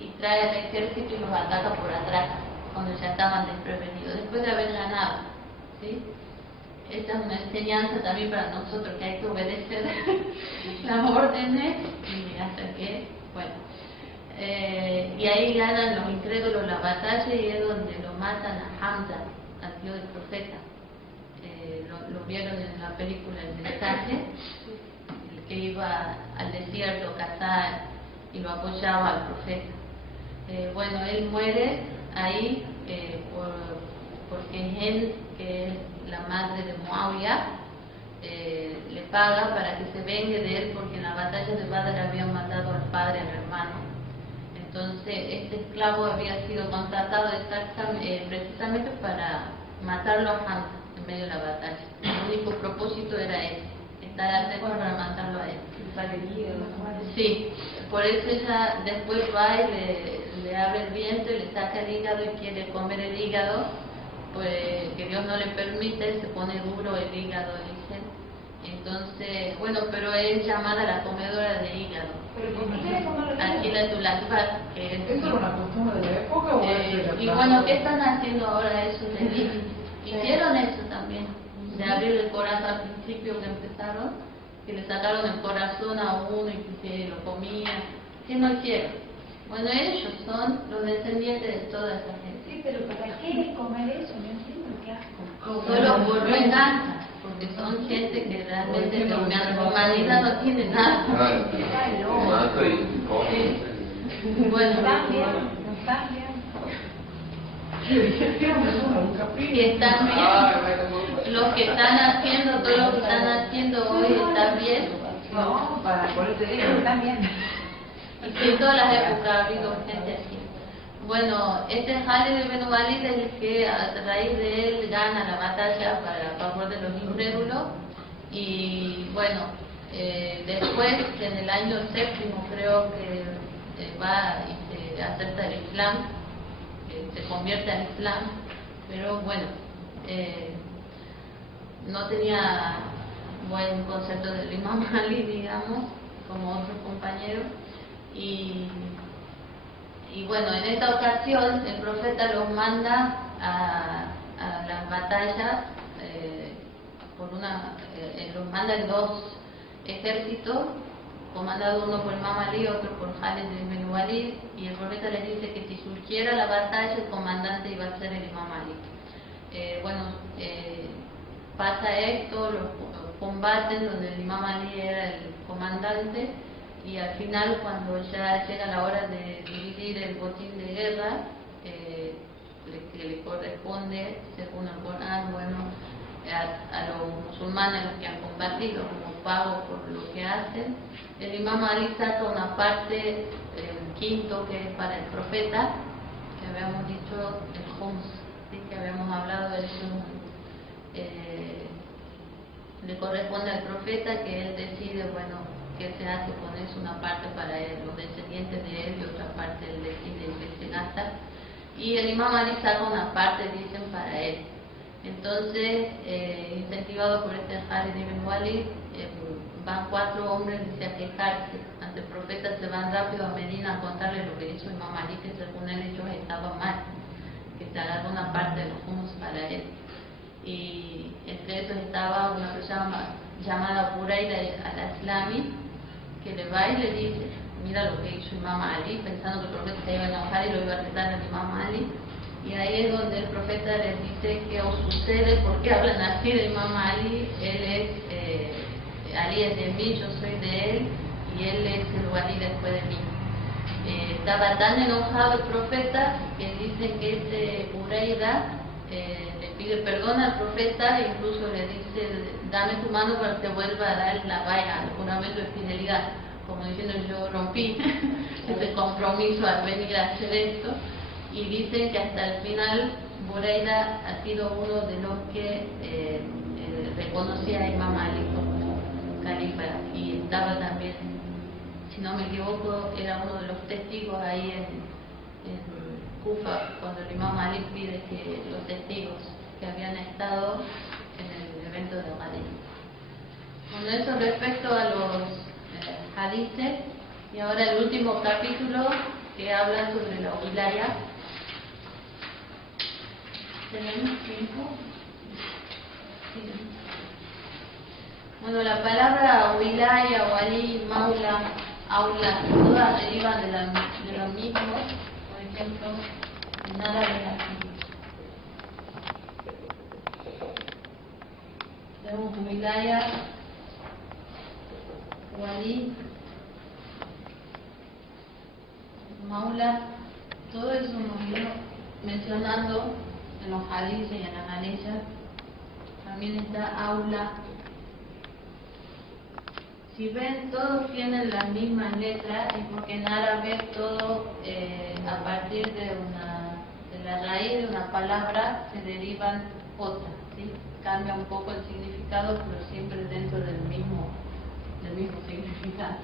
y trae al ejército y los ataca por atrás, cuando ya estaban desprevenidos, después de haber ganado, ¿sí? Esta es una enseñanza también para nosotros, que hay que obedecer las órdenes y hasta que, bueno, y ahí ganan los incrédulos la batalla y es donde lo matan a Hamza, al tío del profeta. Lo vieron en la película El mensaje, el que iba al desierto a cazar y lo apoyaba al profeta. Bueno, él muere ahí porque Hind, que es la madre de Muawiyah, le paga para que se vengue de él porque en la batalla de Badr habían matado al padre y al hermano. Entonces este esclavo había sido contratado precisamente para matarlo a Hamza en medio de la batalla. El único propósito era ese, estar atento para matarlo a él. Sí, por eso ella después va y le abre el vientre, le saca el hígado y quiere comer el hígado, pues que Dios no le permite, se pone duro el hígado, dicen. Entonces, bueno, pero es llamada la comedora de hígado. Aquí la Tulakbar, que es... ¿Esto era una costumbre de la época o es de la y bueno, ¿qué están haciendo ahora esos de Libia? Hicieron eso también, de abrir el corazón al principio que empezaron, que le sacaron el corazón a uno y que lo comían, que no hicieron. Bueno, ellos son los descendientes de toda esa gente. Sí, pero ¿para qué comer eso? No entiendo, qué asco. Solo por venganza, porque son gente que realmente de humanidad no tiene nada. Bueno, Están bien, no están bien. que están bien, los que están haciendo, todo lo que están haciendo hoy están bien. No, por eso digo, están bien. Y que en todas las épocas ha habido gente así. Bueno, este Khalid ibn Walid es el que a raíz de él gana la batalla para favor de los incrédulos. Y bueno, después en el año séptimo creo que va y se acepta el Islam, se convierte al Islam, pero bueno, no tenía buen concepto del Imam Ali, digamos, como otros compañeros. Y bueno, en esta ocasión el profeta los manda a las batallas, los manda en dos ejércitos, comandado uno por Imam Ali, otro por Khalid ibn Walid, y el profeta les dice que si surgiera la batalla el comandante iba a ser el Imam Ali. Pasa esto, los combaten donde el Imam Ali era el comandante, y al final cuando ya llega la hora de dividir el botín de guerra, que le corresponde, según el Corán, bueno, a los musulmanes, los que han combatido, como pago por lo que hacen, el Imam Ali saca una parte, el quinto, que es para el profeta, que habíamos dicho el Homs, ¿sí? Que habíamos hablado de eso. Le corresponde al profeta, que él decide, bueno, qué se hace con eso, una parte para él, los descendientes de él, y otra parte él decide en qué se gasta. Y el Imam Ali saca una parte, dicen, para él. Entonces, incentivado por este Khalid ibn Walid, van 4 hombres, dice, a quejarse ante el profeta, se van rápido a Medina a contarle lo que hizo Imam Ali, que según él ellos estaban mal, que se agarró una parte de los humos para él. Y entre esos estaba una persona llamada Buraida al-Aslami, que le va y le dice, mira lo que hizo Imam Ali, pensando que el profeta se iba a enojar y lo iba a retar al Imam Ali. Y ahí es donde el profeta les dice qué os sucede, por qué hablan así de Imam Ali. Ali es de mí, yo soy de él, y él es el walí después de mí. Estaba tan enojado el profeta que dicen que ese Buraida le pide perdón al profeta, e incluso le dice, dame tu mano para que te vuelva a dar la valla, el juramento de fidelidad, como diciendo, yo rompí ese compromiso al venir a hacer esto. Y dicen que hasta el final Buraida ha sido uno de los que reconocía a Imam Ali como califa, y estaba también si no me equivoco, era uno de los testigos ahí en Kufa, cuando el imam Ali pide que los testigos que habían estado en el evento de Ghadir. Bueno, eso respecto a los hadices. Y ahora el último capítulo que habla sobre la wilaya. ¿Tenemos tiempo? Sí. Bueno, la palabra wilaya, wali, maula, aula, todas derivan de lo mismo. Por ejemplo, en árabe aquí tenemos wilaya, wali, maula, todo eso hemos ido mencionando en los hadices y en las anexas. También está aula. Si ven, todos tienen las mismas letras, es porque en árabe todo, a partir de la raíz de una palabra, se derivan otras, ¿sí? Cambia un poco el significado, pero siempre dentro del mismo significado.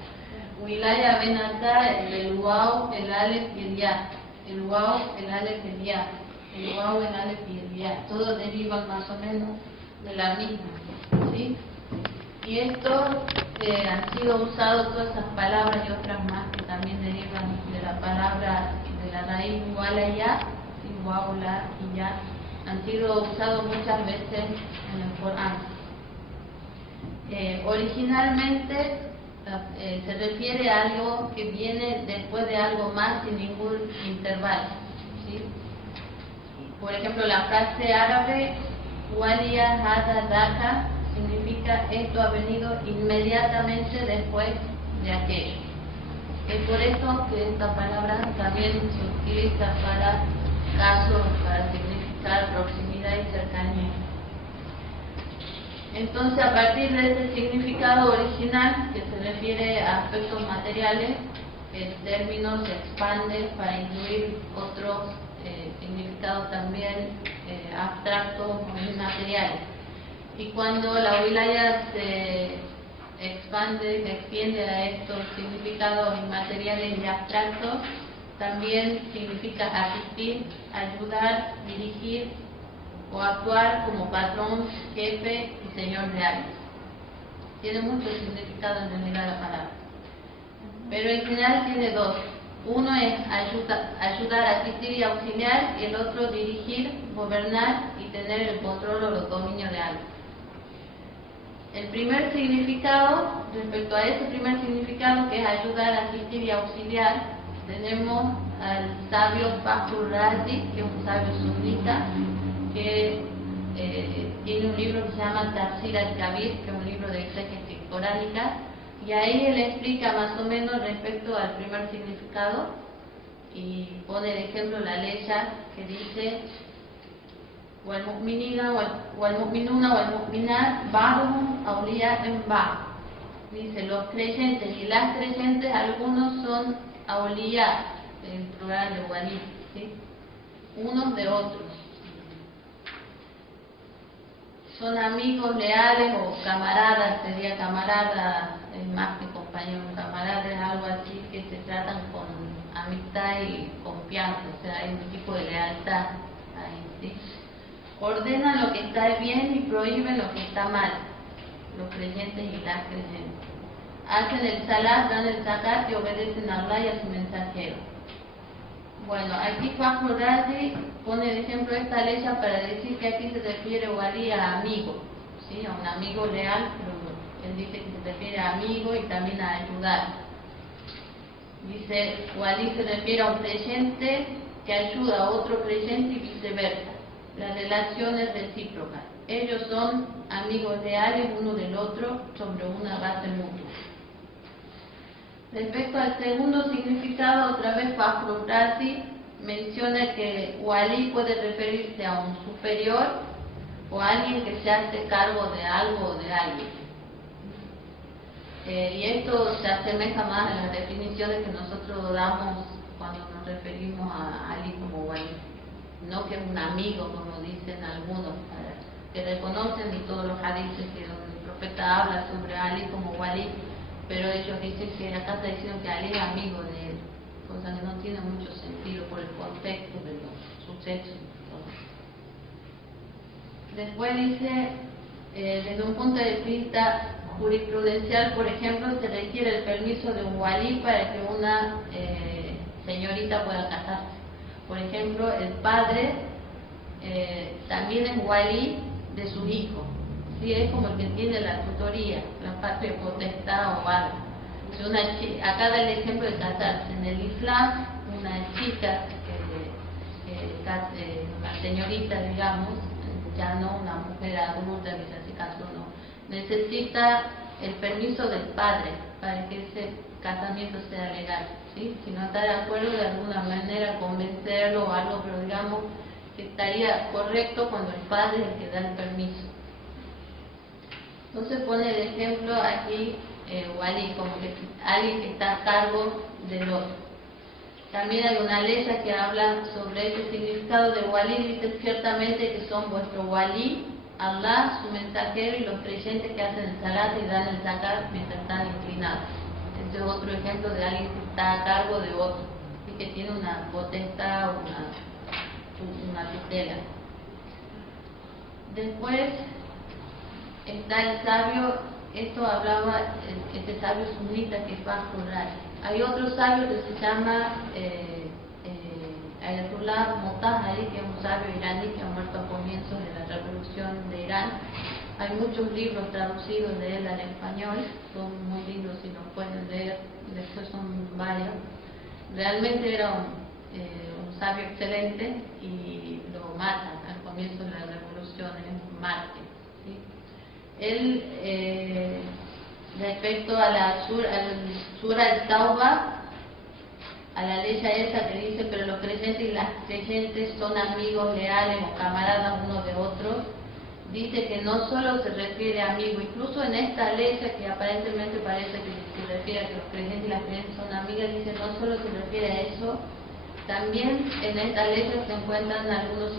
Wilaya, ven acá, el waw, el alef y el ya. El waw, el alef y el ya. El waw, el alef y el ya. Todos derivan más o menos de la misma, ¿sí? Y estos han sido usados, todas esas palabras y otras más que también derivan de la palabra, de la raíz walaya, waula y ya, han sido usados muchas veces en el Corán. Originalmente se refiere a algo que viene después de algo más sin ningún intervalo, ¿sí? Por ejemplo, la frase árabe waliya hada daka significa esto ha venido inmediatamente después de aquello. Es por eso que esta palabra también se utiliza para casos, para significar proximidad y cercanía. Entonces, a partir de ese significado original, que se refiere a aspectos materiales, el término se expande para incluir otros significados también abstractos o inmateriales. Y cuando la wilaya se expande, se extiende a estos significados inmateriales y abstractos, también significa asistir, ayudar, dirigir o actuar como patrón, jefe y señor de alguien. Tiene mucho significado en realidad la palabra. Pero en general tiene dos. Uno es ayudar, asistir y auxiliar, y el otro dirigir, gobernar y tener el control o los dominios de algo. El primer significado, respecto a ese primer significado que es ayudar, asistir y auxiliar, tenemos al sabio Fakhr Razi, que es un sabio sunita, que tiene un libro que se llama Tafsir al-Kabir, que es un libro de exégesis coránica, y ahí él explica más o menos respecto al primer significado y pone de ejemplo la ley que dice والمؤمنين والمؤمنون والمؤمنات بعضهم أولياء من بعض. Dice, los creyentes y las creyentes, algunos son awliya, en plural de wali, ¿sí? Unos de otros. Son amigos leales o camaradas, sería camarada, es más que compañero, camarada es algo así que se tratan con amistad y confianza, o sea, hay un tipo de lealtad ahí, ¿sí? Ordenan lo que está bien y prohíben lo que está mal, los creyentes y las creyentes. Hacen el salat, dan el zakat y obedecen a Allah y a su mensajero. Bueno, aquí Fakhr Razi pone de ejemplo esta ley para decir que aquí se refiere wali a amigo, ¿sí? A un amigo leal, pero él dice que se refiere a amigo y también a ayudar. Dice, wali se refiere a un creyente que ayuda a otro creyente y viceversa. La relación es recíproca. Ellos son amigos leales uno del otro sobre una base mutua. Respecto al segundo significado, otra vez Fakhr Razi menciona que wali puede referirse a un superior o a alguien que se hace cargo de algo o de alguien. Y esto se asemeja más a las definiciones que nosotros damos cuando nos referimos a alguien como wali. No que es un amigo, como dicen algunos, que reconocen y todos los hadices que donde el profeta habla sobre Ali como wali, pero ellos dicen que acá está diciendo que Ali es amigo de él, cosa que no tiene mucho sentido por el contexto de los sucesos. Después dice, desde un punto de vista jurisprudencial, por ejemplo, se requiere el permiso de un walí para que una señorita pueda casarse. Por ejemplo, el padre también es walí de sus hijos. Sí, es como el que tiene la tutoría, la parte de potestad o algo. Si acá da el ejemplo de casarse. En el Islam, una chica, una señorita, digamos, ya no una mujer adulta que ya se casó, no, necesita el permiso del padre para que ese casamiento sea legal, ¿sí? Si no está de acuerdo, de alguna manera convencerlo o algo, pero digamos que estaría correcto cuando el padre es el que da el permiso. Entonces pone el ejemplo aquí, walí, como que alguien que está a cargo del otro. También hay una ley que habla sobre este significado de walí, dice ciertamente que son vuestro walí, Allah, su mensajero y los creyentes que hacen el salat y dan el zakat mientras están inclinados. Este es otro ejemplo de alguien que está a cargo de otro y que tiene una potestad o una tutela. Después está el sabio, esto hablaba este sabio sunita que es Fajr. Hay otro sabio que se llama Ayatollah Motahari, que es un sabio iraní que ha muerto a comienzos de la revolución de Irán. Hay muchos libros traducidos de él al español, son muy lindos si los pueden leer, después son varios. Realmente era un sabio excelente y lo matan al comienzo de la revolución, es un mártir, ¿sí? Él, respecto a la sura al-Tauba, a la ley esa que dice, pero los creyentes y las creyentes son amigos leales o camaradas unos de otros, dice que no solo se refiere a amigos, incluso en esta ley que aparentemente parece que se refiere a que los creyentes y las creyentes son amigas, dice no solo se refiere a eso, también en esta ley se encuentran algunos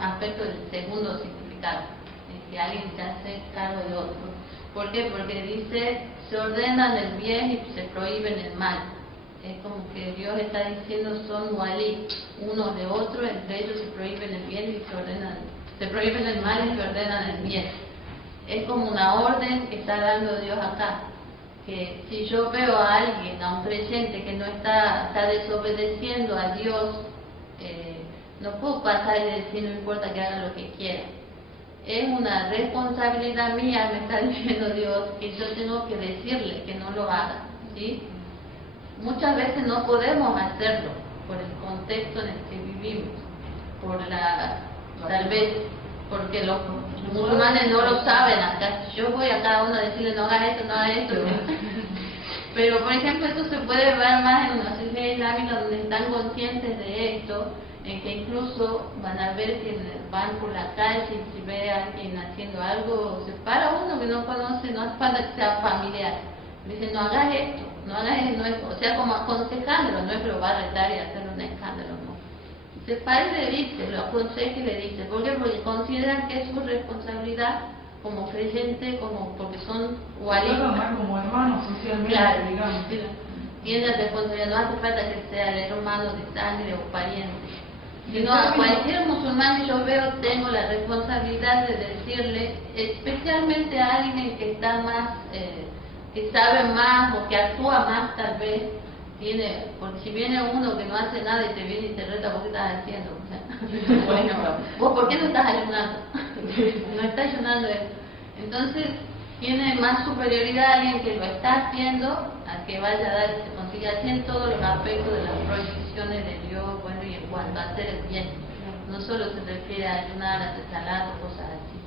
aspectos del segundo significado, que alguien se hace cargo de otro. ¿Por qué? Porque dice, se ordenan el bien y se prohíben el mal. Es como que Dios está diciendo, son walí, uno de otro, entre ellos se prohíben el bien y se prohíben el mal y se ordenan el bien. Es como una orden que está dando Dios acá, que si yo veo a alguien, a un creyente que no está desobedeciendo a Dios, no puedo pasar y decir, no importa que haga lo que quiera. Es una responsabilidad mía, me está diciendo Dios, que yo tengo que decirle que no lo haga, ¿sí? Muchas veces no podemos hacerlo por el contexto en el que vivimos, tal vez porque los musulmanes no lo saben acá. Yo voy a cada uno a decirle no hagas esto, no hagas esto. Pero por ejemplo esto se puede ver más en una sociedad islámica donde están conscientes de esto, en que incluso van a ver que van por la calle y si ve a alguien haciendo algo, se para uno que no conoce, no hace falta que sea familiar. Dice, no hagas esto, no hagas esto, no es, o sea, como aconsejándolo, no es que lo va a retar y hacer un escándalo, no. Se para y le dice, lo aconseja y le dice, ¿por qué? Porque consideran que es su responsabilidad como creyente, porque son walí. Como hermanos socialmente, claro, digamos. Tiene la responsabilidad, no hace falta que sea el hermano de sangre o pariente. Sino a cualquier musulmán que yo veo tengo la responsabilidad de decirle, especialmente a alguien que está más, que sabe más o que actúa más tal vez, porque si viene uno que no hace nada y te viene y te reta, ¿vos qué estás haciendo? O sea, bueno, ¿vos por qué no estás ayunando? No estás ayunando eso. Entonces, tiene más superioridad alguien que lo está haciendo a que vaya a dar, se consiga hacer en todos los aspectos de las prohibiciones de Dios, bueno, y en cuanto a hacer el bien. No solo se refiere a ayunar, a hacer salat o cosas así,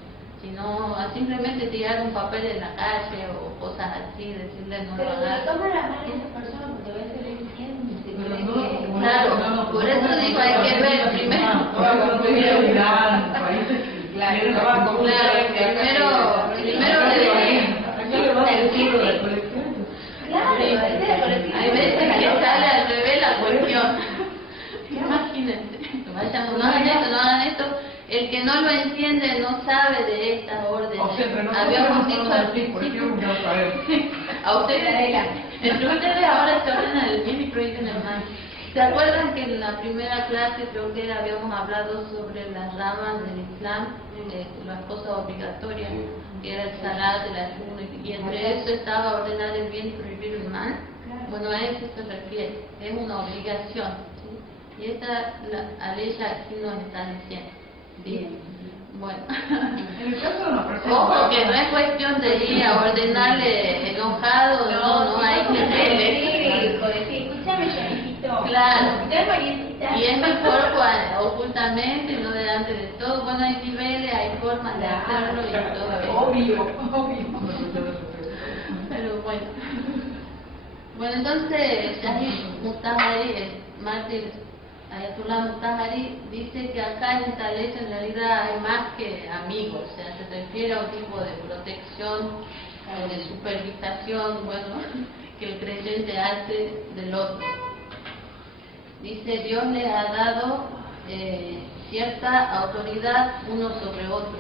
sino a simplemente tirar un papel en la calle o cosas así, decirle no lo hagas. Pero se toma la mano esa persona porque a veces le entienden, se cree que... Claro, por eso digo, hay que ver primero. Primero hay veces que sale al revés la cuestión. Imagínense, no hagan esto, no hagan esto. El que no lo entiende no sabe de esta orden. O sea, entre nosotros Habíamos no dicho somos al así, por principio. ejemplo, a ver. A ustedes, entre ustedes ahora se ordenan el bien y prohíben el mal. ¿Se acuerdan que en la primera clase creo que habíamos hablado sobre las ramas del Islam, las cosas obligatorias, que era el salat, el ayuno, y entre eso estaba ordenar el bien y prohibir el mal? Bueno, a eso se refiere, es una obligación, ¿sí? Y esta aleya aquí nos está diciendo. Bien. Bueno. En el caso de una persona. Ojo, que no es cuestión de ir a ordenarle enojado, no hay que hacerle. Escúchame, Janito. Claro. Marietita. Y es mejor ocultamente, no delante de todo. Bueno, hay niveles, hay formas de hacerlo y todo. Obvio. Pero bueno. Bueno, entonces, Shahid Mutahari, el mártir Ayatollah Mutahari, dice que acá en esta ley en realidad hay más que amigos, o sea, se refiere a un tipo de protección o de supervisación, bueno, que el creyente hace del otro. Dice, Dios les ha dado cierta autoridad uno sobre otro.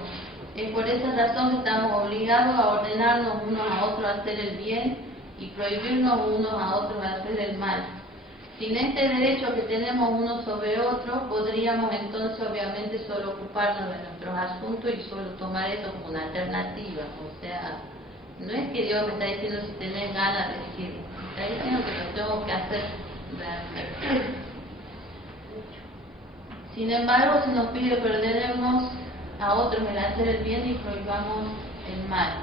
Es por esa razón que estamos obligados a ordenarnos unos a otros a hacer el bien y prohibirnos unos a otros a hacer el mal. Sin este derecho que tenemos uno sobre otro, podríamos entonces obviamente solo ocuparnos de nuestros asuntos y solo tomar eso como una alternativa. O sea, no es que Dios me está diciendo si tenés ganas de decirlo, me está diciendo que lo tengo que hacer realmente. Sin embargo, se nos pide que ordenemos a otros el hacer el bien y prohibamos el mal.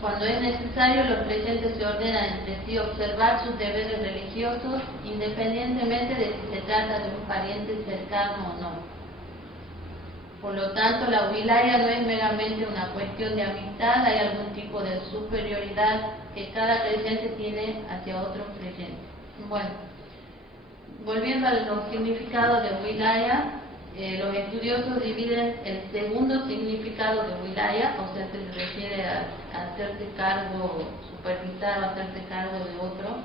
Cuando es necesario, los creyentes se ordenan entre sí observar sus deberes religiosos, independientemente de si se trata de un pariente cercano o no. Por lo tanto, la wilaya no es meramente una cuestión de amistad, hay algún tipo de superioridad que cada creyente tiene hacia otros creyentes. Bueno, volviendo a los significados de wilaya, los estudiosos dividen el segundo significado de wilaya, o sea, se refiere a hacerse cargo, supervisar o hacerse cargo de otro.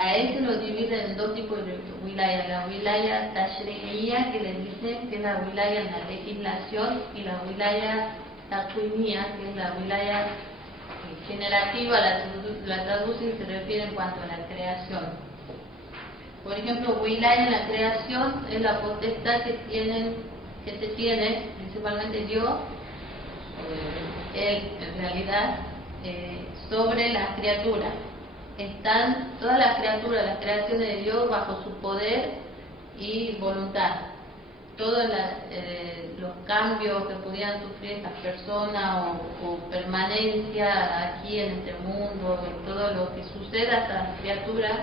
A ese lo dividen en dos tipos de wilaya: la wilaya tashri'iyya, que le dicen que es la wilaya en la legislación, y la wilaya takwiniyya, que es la wilaya generativa, la traduce y se refiere en cuanto a la creación. Por ejemplo, wilaya en la creación es la potestad que se tiene, principalmente Dios, Él en realidad, sobre las criaturas. Están todas las criaturas, las creaciones de Dios, bajo su poder y voluntad. Todos los cambios que pudieran sufrir estas personas o permanencia aquí en este mundo, y todo lo que suceda a estas criaturas,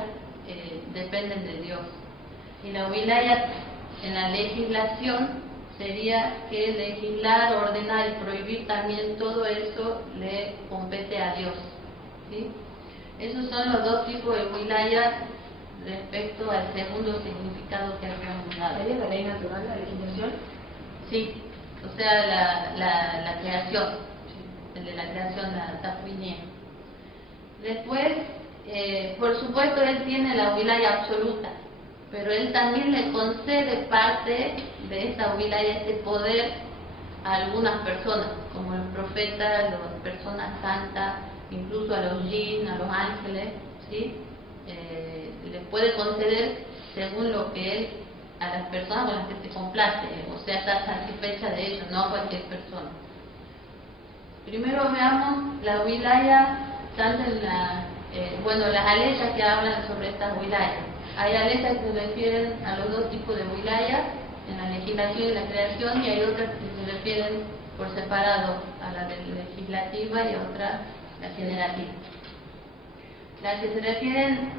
dependen de Dios. Y la wilaya en la legislación sería que legislar, ordenar y prohibir también todo eso le compete a Dios, ¿sí? Esos son los dos tipos de wilaya respecto al segundo significado que habíamos dado. ¿Es la ley natural, la legislación? Sí, o sea, la creación, el de la creación, la takwiniyya. Después, por supuesto, él tiene la wilaya absoluta, pero él también le concede parte de esta wilaya, este poder, a algunas personas, como los profetas, las personas santas, incluso a los jinn, a los ángeles, ¿sí? Les puede conceder según lo que él, a las personas con las que se complace, o sea, está satisfecha de ellos, no a cualquier persona. Primero veamos la wilaya, tanto en las aleyas que hablan sobre estas wilayas. Hay aleyas que se refieren a los dos tipos de wilayas, en la legislación y la creación, y hay otras que se refieren por separado a la legislativa y a otra la generativa. Las que se refieren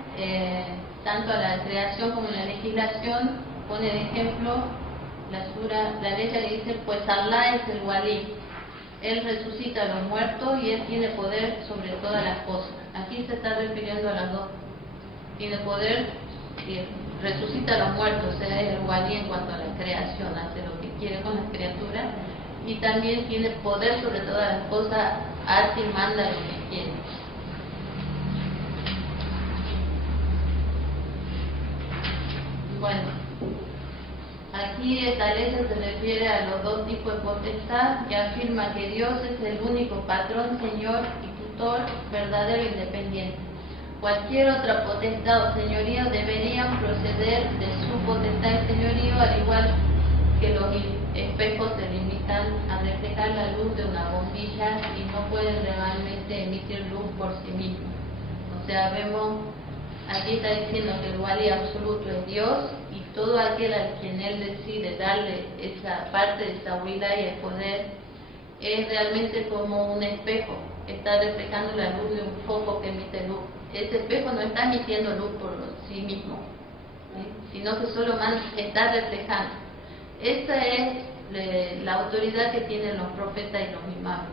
tanto a la creación como a la legislación, pone de ejemplo la ley que dice, pues Allah es el walí, Él resucita a los muertos y Él tiene poder sobre todas las cosas. Aquí se está refiriendo a las dos. Tiene poder y resucita a los muertos, o sea, es el walí en cuanto a la creación, hace lo que quiere con las criaturas, y también tiene poder sobre todas las cosas, hace y manda lo que quiere. Bueno, Aquí esta ley se refiere a los dos tipos de potestad que afirma que Dios es el único patrón, señor y tutor verdadero e independiente. Cualquier otra potestad o señorío deberían proceder de su potestad y señorío, al igual que los espejos se limitan a reflejar la luz de una bombilla y no pueden realmente emitir luz por sí mismos. O sea, vemos, aquí está diciendo que el Wali absoluto es Dios, y todo aquel a quien Él decide darle esa parte de esa wilaya y poder es realmente como un espejo, está reflejando la luz de un foco que emite luz. Ese espejo no está emitiendo luz por sí mismo, ¿sí? Sino que solo está reflejando. Esa es la autoridad que tienen los profetas y los imames,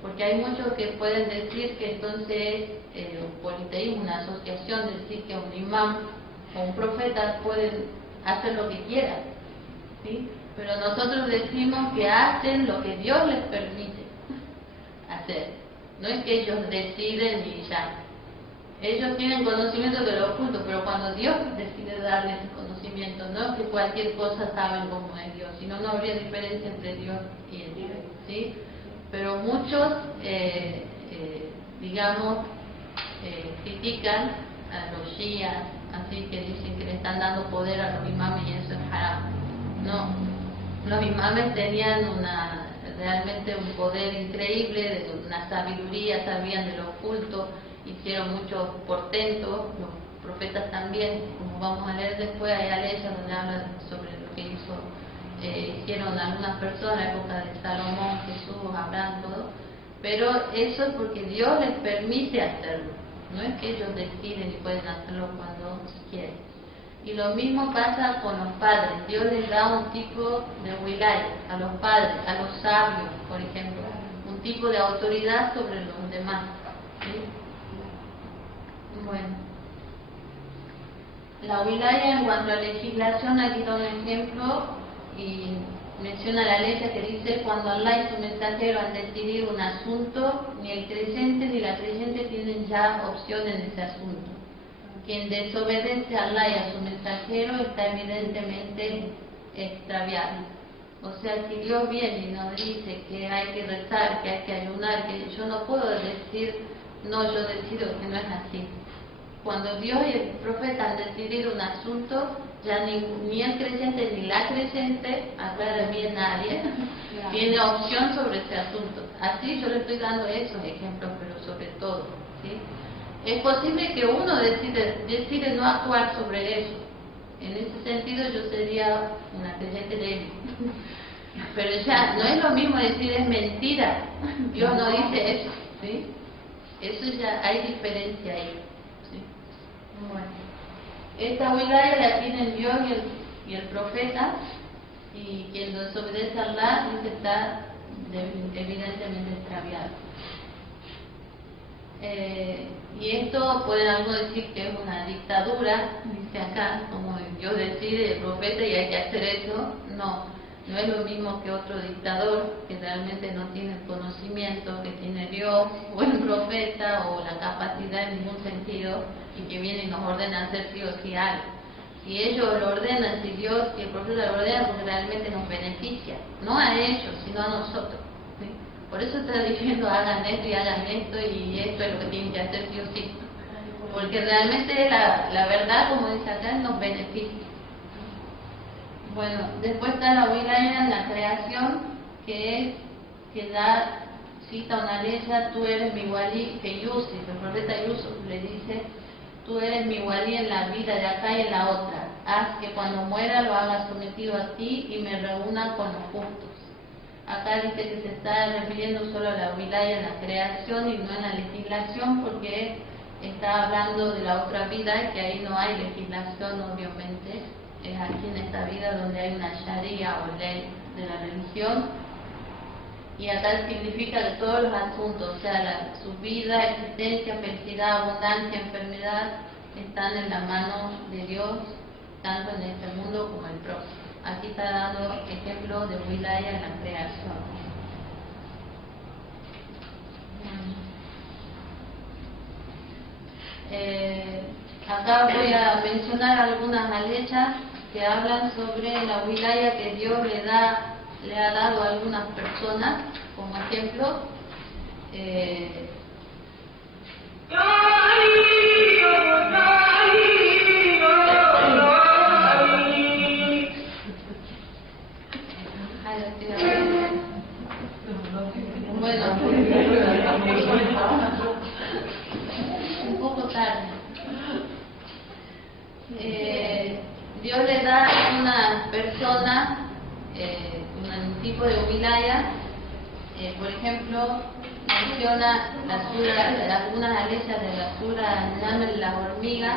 porque hay muchos que pueden decir que entonces un politeísmo, una asociación, decir que un imam o un profeta pueden hacer lo que quieran, ¿sí? Pero nosotros decimos que hacen lo que Dios les permite hacer, no es que ellos deciden y ya. Ellos tienen conocimiento de lo oculto, pero cuando Dios decide darles ese conocimiento, no es que cualquier cosa saben cómo es Dios, sino no habría diferencia entre Dios y el Dios, ¿sí? Pero muchos, critican a los shias, así que dicen que le están dando poder a los imames y eso es haram. No, los imames tenían realmente un poder increíble, una sabiduría, sabían de lo oculto, hicieron muchos portentos, los profetas también, como vamos a leer después, hay leyes donde habla sobre lo que hicieron algunas personas en la época de Salomón, Jesús, Abraham, todo, pero eso es porque Dios les permite hacerlo, no es que ellos deciden y pueden hacerlo cuando quieren. Y lo mismo pasa con los padres, Dios les da un tipo de wilaya a los padres, a los sabios, por ejemplo, un tipo de autoridad sobre los demás, ¿sí? Bueno, la wilaya en cuanto a legislación, aquí da un ejemplo y menciona la ley que dice: cuando Allah y su mensajero han decidido un asunto, ni el creyente ni la creyente tienen ya opción en ese asunto. Quien desobedece a Allah y a su mensajero está evidentemente extraviado. O sea, si Dios viene y nos dice que hay que rezar, que hay que ayunar, que yo no puedo decir, no, yo decido que no es así. Cuando Dios y el profeta han decidido un asunto, ya ni el creyente ni la creyente, aclara bien nadie, tiene opción sobre ese asunto. Así yo le estoy dando esos ejemplos, pero sobre todo, ¿sí? Es posible que uno decide no actuar sobre eso. En ese sentido yo sería una creyente débil. Pero ya, no es lo mismo decir es mentira. Dios no dice eso, ¿sí? Eso ya hay diferencia ahí, ¿sí? Bueno, esta wilaya la tienen Dios y el profeta, y quien desobedece a Allah dice está evidentemente extraviado. Y esto pueden algunos decir que es una dictadura, dice acá, como Dios decide, el profeta, y hay que hacer eso. No es lo mismo que otro dictador que realmente no tiene el conocimiento que tiene Dios o el profeta o la capacidad en ningún sentido, y que viene y nos ordena hacer sí o sí algo. Si ellos lo ordenan, si Dios y el profeta lo ordenan, porque realmente nos beneficia, no a ellos, sino a nosotros, ¿sí? Por eso está diciendo hagan esto y esto es lo que tienen que hacer sí o sí, porque realmente la verdad, como dice acá, nos beneficia. Bueno, después está la wilaya en la creación, que cita una ley: tú eres mi wali, que Yusuf, el profeta Yusuf le dice: tú eres mi wali en la vida de acá y en la otra, haz que cuando muera lo haga sometido a ti y me reúna con los justos. Acá dice que se está refiriendo solo a la wilaya en la creación y no en la legislación, porque está hablando de la otra vida, que ahí no hay legislación, obviamente. Es aquí en esta vida donde hay una sharia o ley de la religión, y acá significa de todos los asuntos, o sea, su vida, existencia, felicidad, abundancia, enfermedad, están en la mano de Dios, tanto en este mundo como en el próximo. Aquí está dando ejemplo de wilaya en la creación. Acá voy a mencionar algunas alechas que hablan sobre la wilaya que Dios le ha dado a algunas personas, como ejemplo, bueno, un poco tarde. Dios le da a una persona un tipo de wilaya, por ejemplo, menciona algunas aleyas de la sura Naml, las hormigas,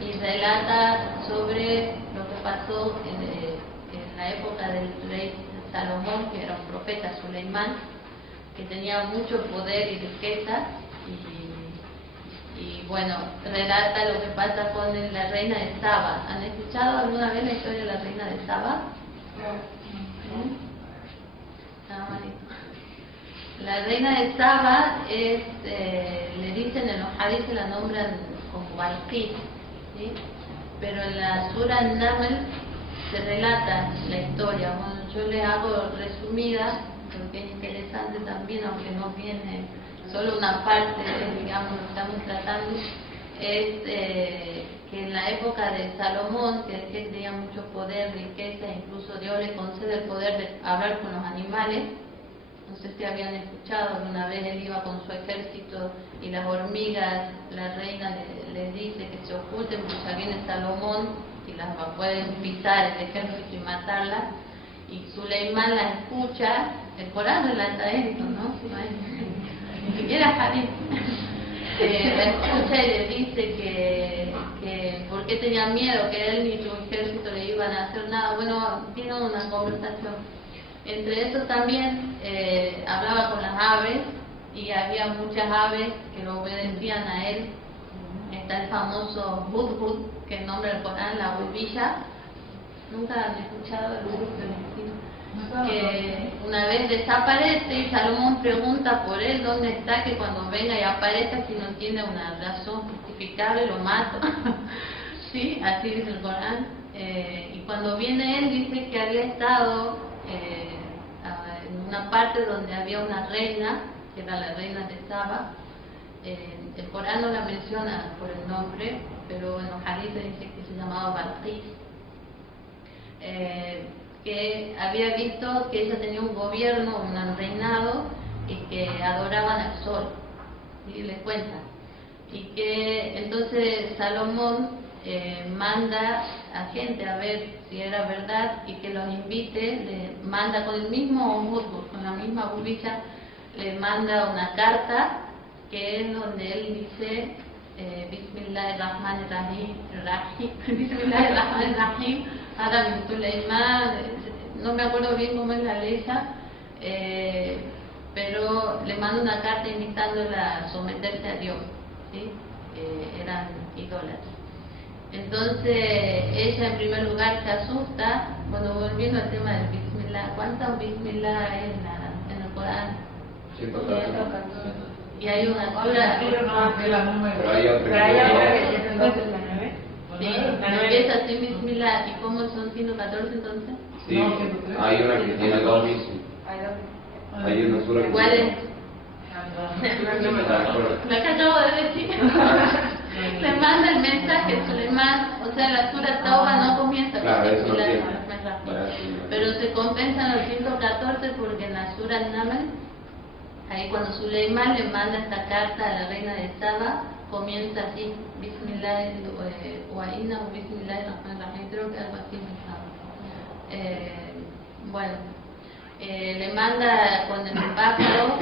y relata sobre lo que pasó en la época del rey Salomón, que era un profeta, Suleimán, que tenía mucho poder y riqueza, y bueno, relata lo que pasa con la reina de Saba. ¿Han escuchado alguna vez la historia de la reina de Saba? La reina de Saba le dicen en los hadiths, la nombran como Balqis, ¿sí? Pero en la sura Naml se relata la historia. Bueno, yo le hago resumida, porque es interesante también, aunque no viene solo una parte, digamos, lo que estamos tratando, es que en la época de Salomón, que decía que tenía mucho poder, riqueza, incluso Dios le concede el poder de hablar con los animales. No sé si habían escuchado, una vez él iba con su ejército y las hormigas, la reina les dice que se oculten, porque ya viene Salomón y las pueden pisar el ejército y matarlas. Y Suleimán la escucha, el Corán relata esto, ¿no? Ni siquiera Hadith. La escucha y le dice que por qué tenía miedo, que él ni su ejército le iban a hacer nada. Bueno, tiene una conversación. Entre eso también hablaba con las aves, y había muchas aves que lo obedecían a él. Está el famoso Hudhud, que es nombre del Corán, la bulbilla. Nunca han escuchado el Hudhud, que una vez desaparece y Salomón pregunta por él dónde está, que cuando venga y aparezca, si no tiene una razón justificable, lo mato. Sí, así dice el Corán. Y cuando viene él, dice que había estado en una parte donde había una reina, que era la reina de Saba. El Corán no la menciona por el nombre, pero en los hadiths dice que se llamaba Balqis, que había visto que ella tenía un gobierno, un reinado, y que adoraban al sol, y les cuenta. Y que entonces Salomón manda a gente a ver si era verdad y que los invite, le manda con el mismo Hudhud, con la misma bulbilla, le manda una carta que es donde él dice Bismillahirrahmanirrahim, Bismillahirrahmanirrahim, Ada min Suleimán, no me acuerdo bien cómo es la letra, pero le manda una carta invitándola a someterse a Dios, ¿sí? Eran idólatras. Entonces ella en primer lugar se asusta. Bueno, volviendo al tema del Bismillah, ¿cuántas Bismillah hay en el Corán? 114. Y hay una sura, Pero hay Pero hay otra. otra que es entonces la 9. sí, empieza así Bismillah. ¿Y cómo son 114 entonces? Sí, hay una que tiene dos bis. Hay una sura que ¿Cuál es? Ah, La que acabo de decir. Le manda el mensaje Suleimán, o sea, la sura Tauba no comienza con Claro, eso no Bismillah, tiene. pero se compensan los 114 porque en la sura Naml, ahí cuando Suleimán le manda esta carta a la reina de Saba, comienza así, Bismillah o Bismillahirrahmanirrahim, creo que algo así bueno, le manda con el pájaro,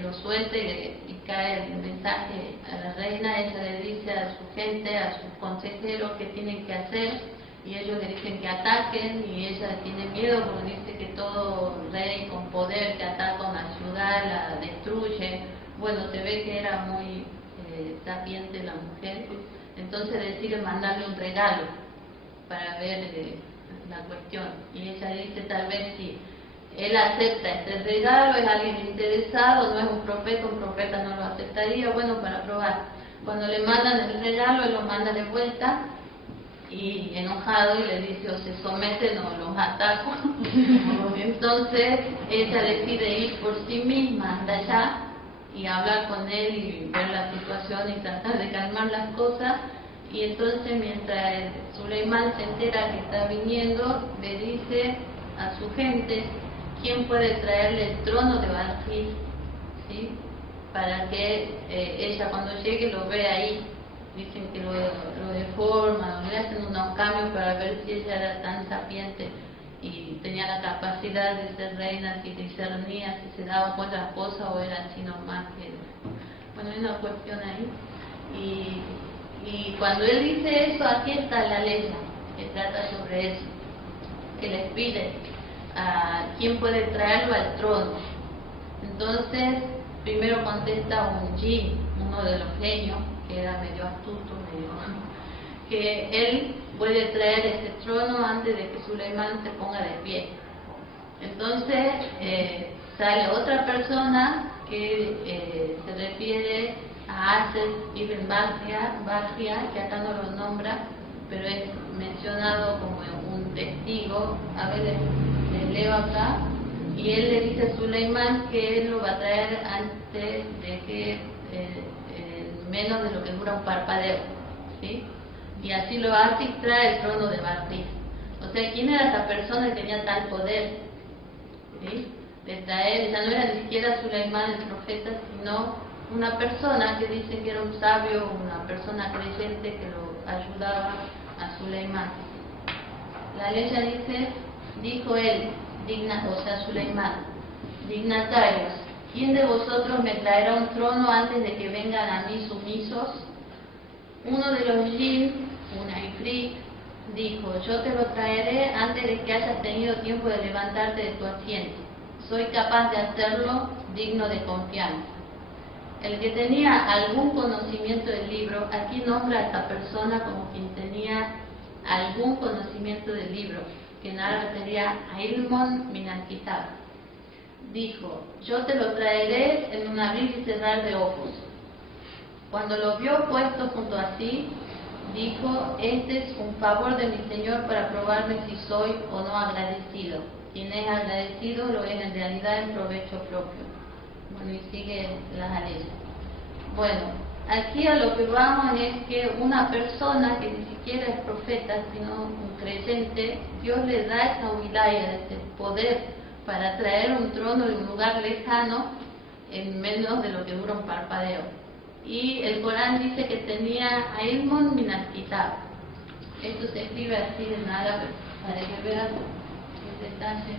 lo suelta y cae el mensaje a la reina. Ella le dice a su gente, a sus consejeros qué tienen que hacer, y ellos le dicen que ataquen, y ella tiene miedo porque dice que todo rey con poder que ataca una ciudad la destruye. Bueno, se ve que era muy sapiente la mujer, entonces decide mandarle un regalo para ver la cuestión, y ella dice, tal vez si él acepta este regalo, es alguien interesado, no es un profeta no lo aceptaría, bueno, para probar. Cuando le mandan el regalo, él lo manda de vuelta, y enojado y le dice o se someten o los ataco. Entonces ella decide ir por sí misma hasta allá y hablar con él y ver la situación y tratar de calmar las cosas. Y entonces mientras Suleimán se entera que está viniendo, le dice a su gente quién puede traerle el trono de Balqis, ¿sí? Para que ella cuando llegue lo vea ahí. Dicen que lo deforman, le hacen unos cambios para ver si ella era tan sapiente y tenía la capacidad de ser reina, si discernía, si se daba cuenta de las cosas o era así nomás. Bueno, hay una cuestión ahí. Y cuando él dice eso, aquí está la ley que trata sobre eso, que les pide a quién puede traerlo al trono. Entonces, primero contesta un jin, uno de los genios, que era medio astuto, que él puede traer ese trono antes de que Suleimán se ponga de pie. Entonces sale otra persona que se refiere a Asef ibn Barjia, que acá no lo nombra, pero es mencionado como un testigo. A ver, les leo acá, y él le dice a Suleimán que él lo va a traer antes de que menos de lo que dura un parpadeo, ¿sí? Y así lo hace y trae el trono de Balqis. O sea, ¿quién era esa persona que tenía tal poder? ¿Sí? De traer, ya no era ni siquiera Suleimán el profeta, sino una persona que dice que era un sabio, una persona creyente que lo ayudaba a Suleimán. La ley dice, dijo él, Suleimán, dignatarios, ¿quién de vosotros me traerá un trono antes de que vengan a mí sumisos? Uno de los jin, una ifrit, dijo, yo te lo traeré antes de que hayas tenido tiempo de levantarte de tu asiento. Soy capaz de hacerlo, digno de confianza. El que tenía algún conocimiento del libro, aquí nombra a esta persona como quien tenía algún conocimiento del libro, que en árabe sería Ilmon min al-Kitab. Dijo, yo te lo traeré en un abrir y cerrar de ojos. Cuando lo vio puesto junto a sí, dijo, este es un favor de mi Señor para probarme si soy o no agradecido. Quien es agradecido lo es en realidad en provecho propio. Bueno, y sigue las leyes. Bueno, aquí a lo que vamos es que una persona que ni siquiera es profeta, sino un creyente, Dios le da esa wilaya, ese poder para traer un trono de un lugar lejano en menos de lo que dura un parpadeo. Y el Corán dice que tenía Ilmun min al-Kitab. Esto se escribe así en árabe, para que vean el detalle.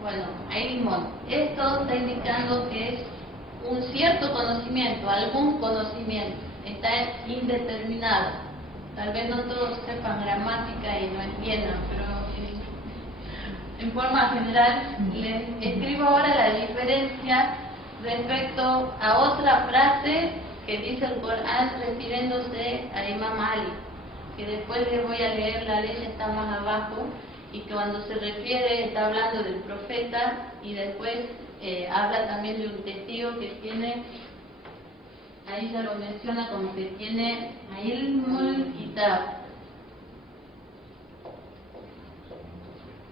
Bueno, Ilmun, esto está indicando que es un cierto conocimiento, algún conocimiento, está indeterminado. Tal vez no todos sepan gramática y no entiendan, pero en forma general les escribo ahora la diferencia respecto a otra frase que dice el Corán refiriéndose a Imam Ali, que después les voy a leer, la ley está más abajo, y que cuando se refiere está hablando del profeta y después habla también de un testigo que tiene, ahí ya lo menciona como que tiene Ilmul Kitab.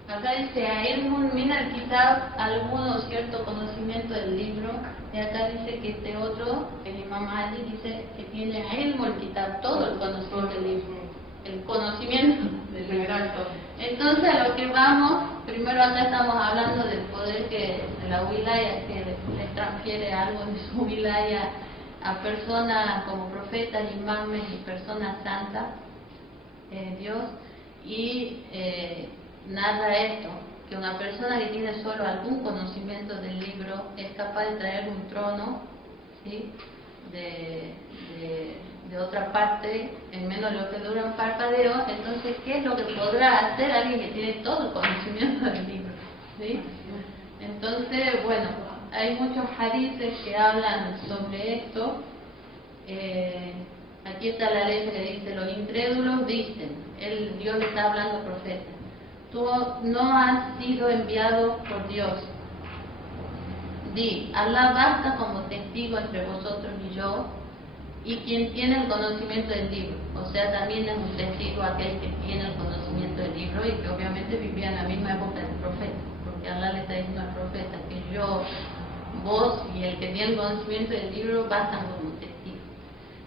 Acá dice Ilmun min al-Kitab, alguno cierto conocimiento del libro, y acá dice que este otro, el Imam Ali, dice que tiene Ilmul Kitab, todo el conocimiento del libro, el conocimiento del libro. Entonces a lo que vamos, primero acá estamos hablando del poder de la wilaya, que le transfiere algo de su wilaya a personas como profetas, imames y personas santas, Dios, y narra esto, que una persona que tiene solo algún conocimiento del libro es capaz de traer un trono, ¿sí?, de otra parte en menos de lo que dura un parpadeo. Entonces, ¿qué es lo que podrá hacer alguien que tiene todo el conocimiento del libro? ¿Sí? Entonces, bueno, hay muchos hadices que hablan sobre esto. Aquí está la ley que dice, los incrédulos dicen, Dios le está hablando al profeta, tú no has sido enviado por Dios. Di, Alá basta como testigo entre vosotros y yo, y quien tiene el conocimiento del libro. O sea, también es un testigo aquel que tiene el conocimiento del libro y que obviamente vivía en la misma época del profeta, porque Alá le está diciendo al profeta que yo, vos y el que tiene el conocimiento del libro bastan como testigo.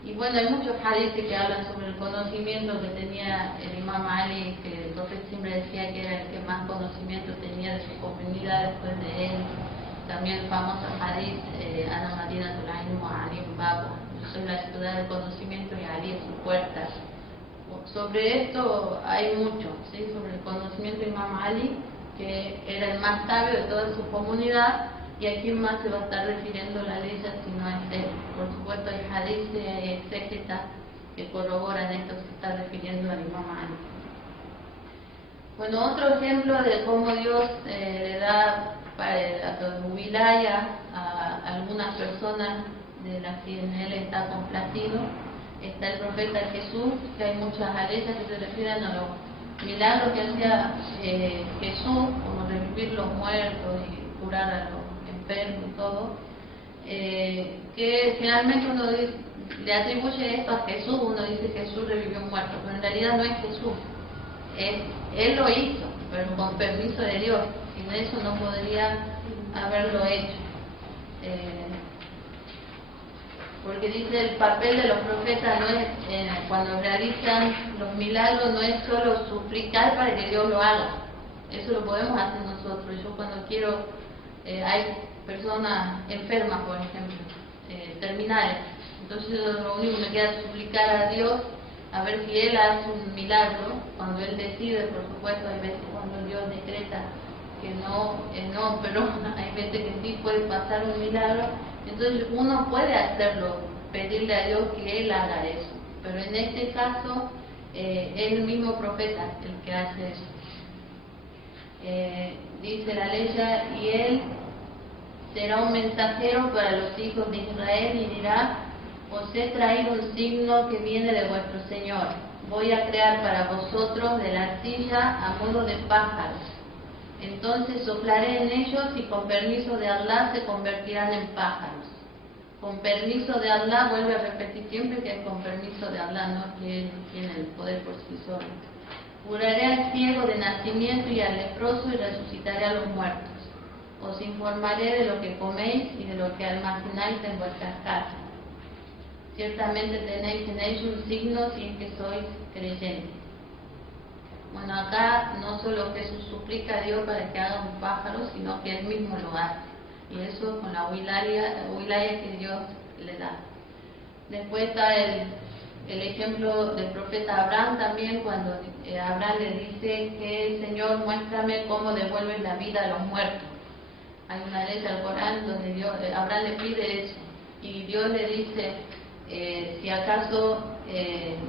Y bueno, hay muchos hadiths que hablan sobre el conocimiento que tenía el Imam Ali, que el profeta siempre decía que era el que más conocimiento tenía de su comunidad después de él. También el famoso hadith, Ana Madina Tulainu Ali Babu, yo soy la ciudad del conocimiento y Ali es su puerta. Sobre esto hay mucho, ¿sí? Sobre el conocimiento de Imam Ali, que era el más sabio de toda su comunidad, y a quién más se va a estar refiriendo la ley si no es él. Por supuesto hay hadith y exégetas que corroboran esto que se está refiriendo al Imam Ali. Bueno, otro ejemplo de cómo Dios le da a wilaya a algunas personas de las que en él está complacido, está el profeta Jesús, que hay muchas aleyas que se refieren a los milagros que hacía Jesús, como revivir los muertos y curar a los enfermos y todo, que generalmente uno le atribuye esto a Jesús, uno dice Jesús revivió un muerto, pero en realidad no es Jesús, él lo hizo, pero con permiso de Dios. Sin eso no podría haberlo hecho, porque dice el papel de los profetas no es cuando realizan los milagros no es solo suplicar para que Dios lo haga, eso lo podemos hacer nosotros. Yo cuando quiero, hay personas enfermas por ejemplo, terminales, entonces lo único que me queda es suplicar a Dios a ver si Él hace un milagro, cuando Él decide. Por supuesto hay veces cuando Dios decreta que no, pero hay veces que sí puede pasar un milagro, entonces uno puede hacerlo, pedirle a Dios que Él haga eso, pero en este caso es el mismo profeta el que hace eso. Dice la ley, y Él será un mensajero para los hijos de Israel y dirá, os he traído un signo que viene de vuestro Señor, voy a crear para vosotros de la arcilla a modo de pájaros. Entonces soplaré en ellos y con permiso de Allah se convertirán en pájaros. Con permiso de Allah, vuelve a repetir siempre que es con permiso de Allah, no que Él tiene el poder por sí solo. Curaré al ciego de nacimiento y al leproso y resucitaré a los muertos. Os informaré de lo que coméis y de lo que almacenáis en vuestras casas. Ciertamente tenéis en ello un signo si es que sois creyentes. Bueno, acá no solo Jesús suplica a Dios para que haga un pájaro, sino que Él mismo lo hace. Y eso con la wilaya que Dios le da. Después está el ejemplo del profeta Abraham también, cuando Abraham le dice que Señor, muéstrame cómo devuelves la vida a los muertos. Hay una ley del Corán donde Abraham le pide eso. Y Dios le dice, si acaso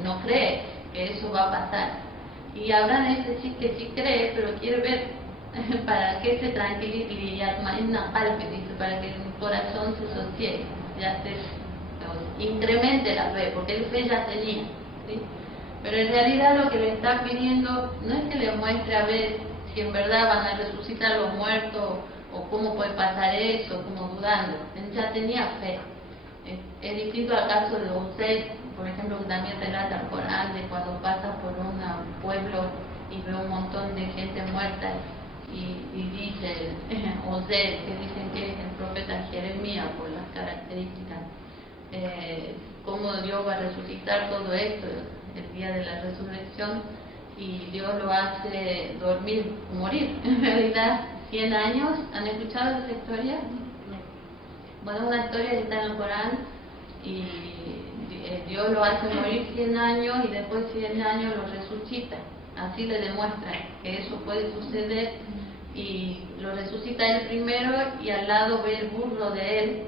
no cree que eso va a pasar. Y Abraham dice sí, que sí cree, pero quiere ver para que se tranquilice y dice, para que mi corazón se sosiegue, ya se incremente la fe, porque el fe ya tenía, ¿sí? Pero en realidad lo que le está pidiendo no es que le muestre a ver si en verdad van a resucitar los muertos o cómo puede pasar eso, como dudando. Él ya tenía fe. Es distinto al caso de Usaid, por ejemplo, que también relata el Corán, de cuando pasa por un pueblo y ve un montón de gente muerta y dice Usaid, que dicen que es el profeta Jeremías por las características, cómo Dios va a resucitar todo esto el día de la resurrección, y Dios lo hace dormir, morir. En realidad 100 años, ¿han escuchado esa historia? Bueno, una historia que está en el Corán, y Dios lo hace morir 100 años y después 100 años lo resucita. Así le demuestra que eso puede suceder, y lo resucita él primero, y al lado ve el burro de él,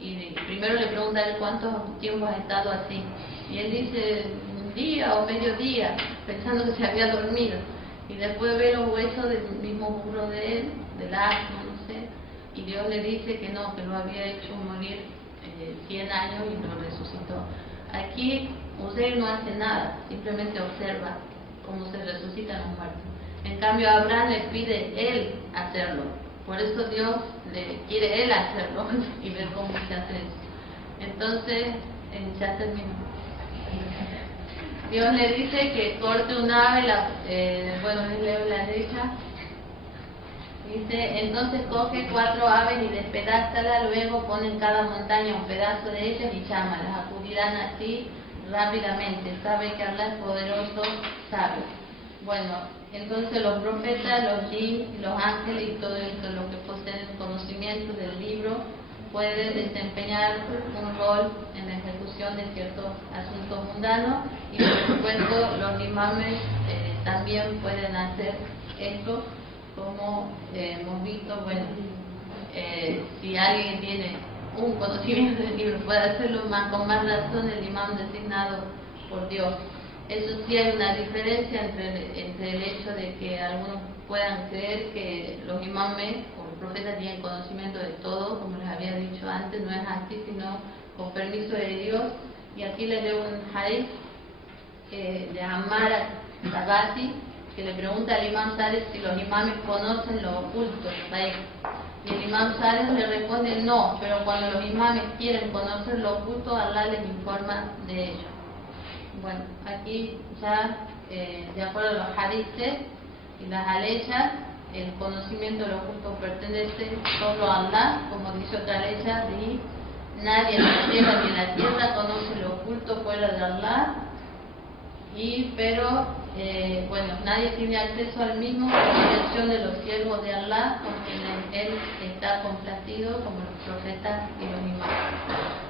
y primero le pregunta a él cuánto tiempo has estado así, y él dice un día o medio día, pensando que se había dormido, y después ve los huesos del mismo burro de él, del asno, no sé, y Dios le dice que no, que lo había hecho morir 100 años y lo resucitó. aquí Uzair no hace nada, simplemente observa cómo se resucitan los muertos. En cambio, Abraham le pide él hacerlo. Por eso Dios le quiere él hacerlo y ver cómo se hace eso. Entonces, ya termino. Dios le dice que corte un ave, bueno, les leo la derecha. Dice, entonces coge 4 aves y despedázala, luego pone en cada montaña un pedazo de ellas y llámalas. Acudirán así rápidamente. Sabe que Allah es poderoso, sabe. Bueno, entonces los profetas, los jinn, los ángeles y todo esto, los que poseen conocimiento del libro, pueden desempeñar un rol en la ejecución de ciertos asuntos mundanos, y por supuesto los imames también pueden hacer esto, como hemos visto. Bueno, si alguien tiene un conocimiento del libro puede hacerlo con más razón el imam designado por Dios. Eso sí, hay una diferencia entre el hecho de que algunos puedan creer que los imames o los profetas tienen conocimiento de todo, como les había dicho antes. No es así, sino con permiso de Dios. Y aquí les leo un hadith de Ammar al-Tabati, que le pregunta al imam Sadiq si los imames conocen lo oculto. Y el imam Sadiq le responde no, pero cuando los imames quieren conocer lo oculto, Allah les informa de ello. Bueno, aquí ya, de acuerdo a los hadiths y las aleyas, el conocimiento de lo oculto pertenece solo a Allah, como dice otra aleya, y nadie en la tierra ni en la tierra conoce lo oculto fuera de Allah. Pero bueno, nadie tiene acceso al mismo, con excepción de los siervos de Allah, con quienes Él está complacido, como los profetas y los imanes.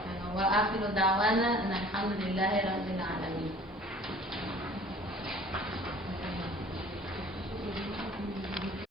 Bueno, wa akhiru da'wana alhamdulillahi rabbil alamin.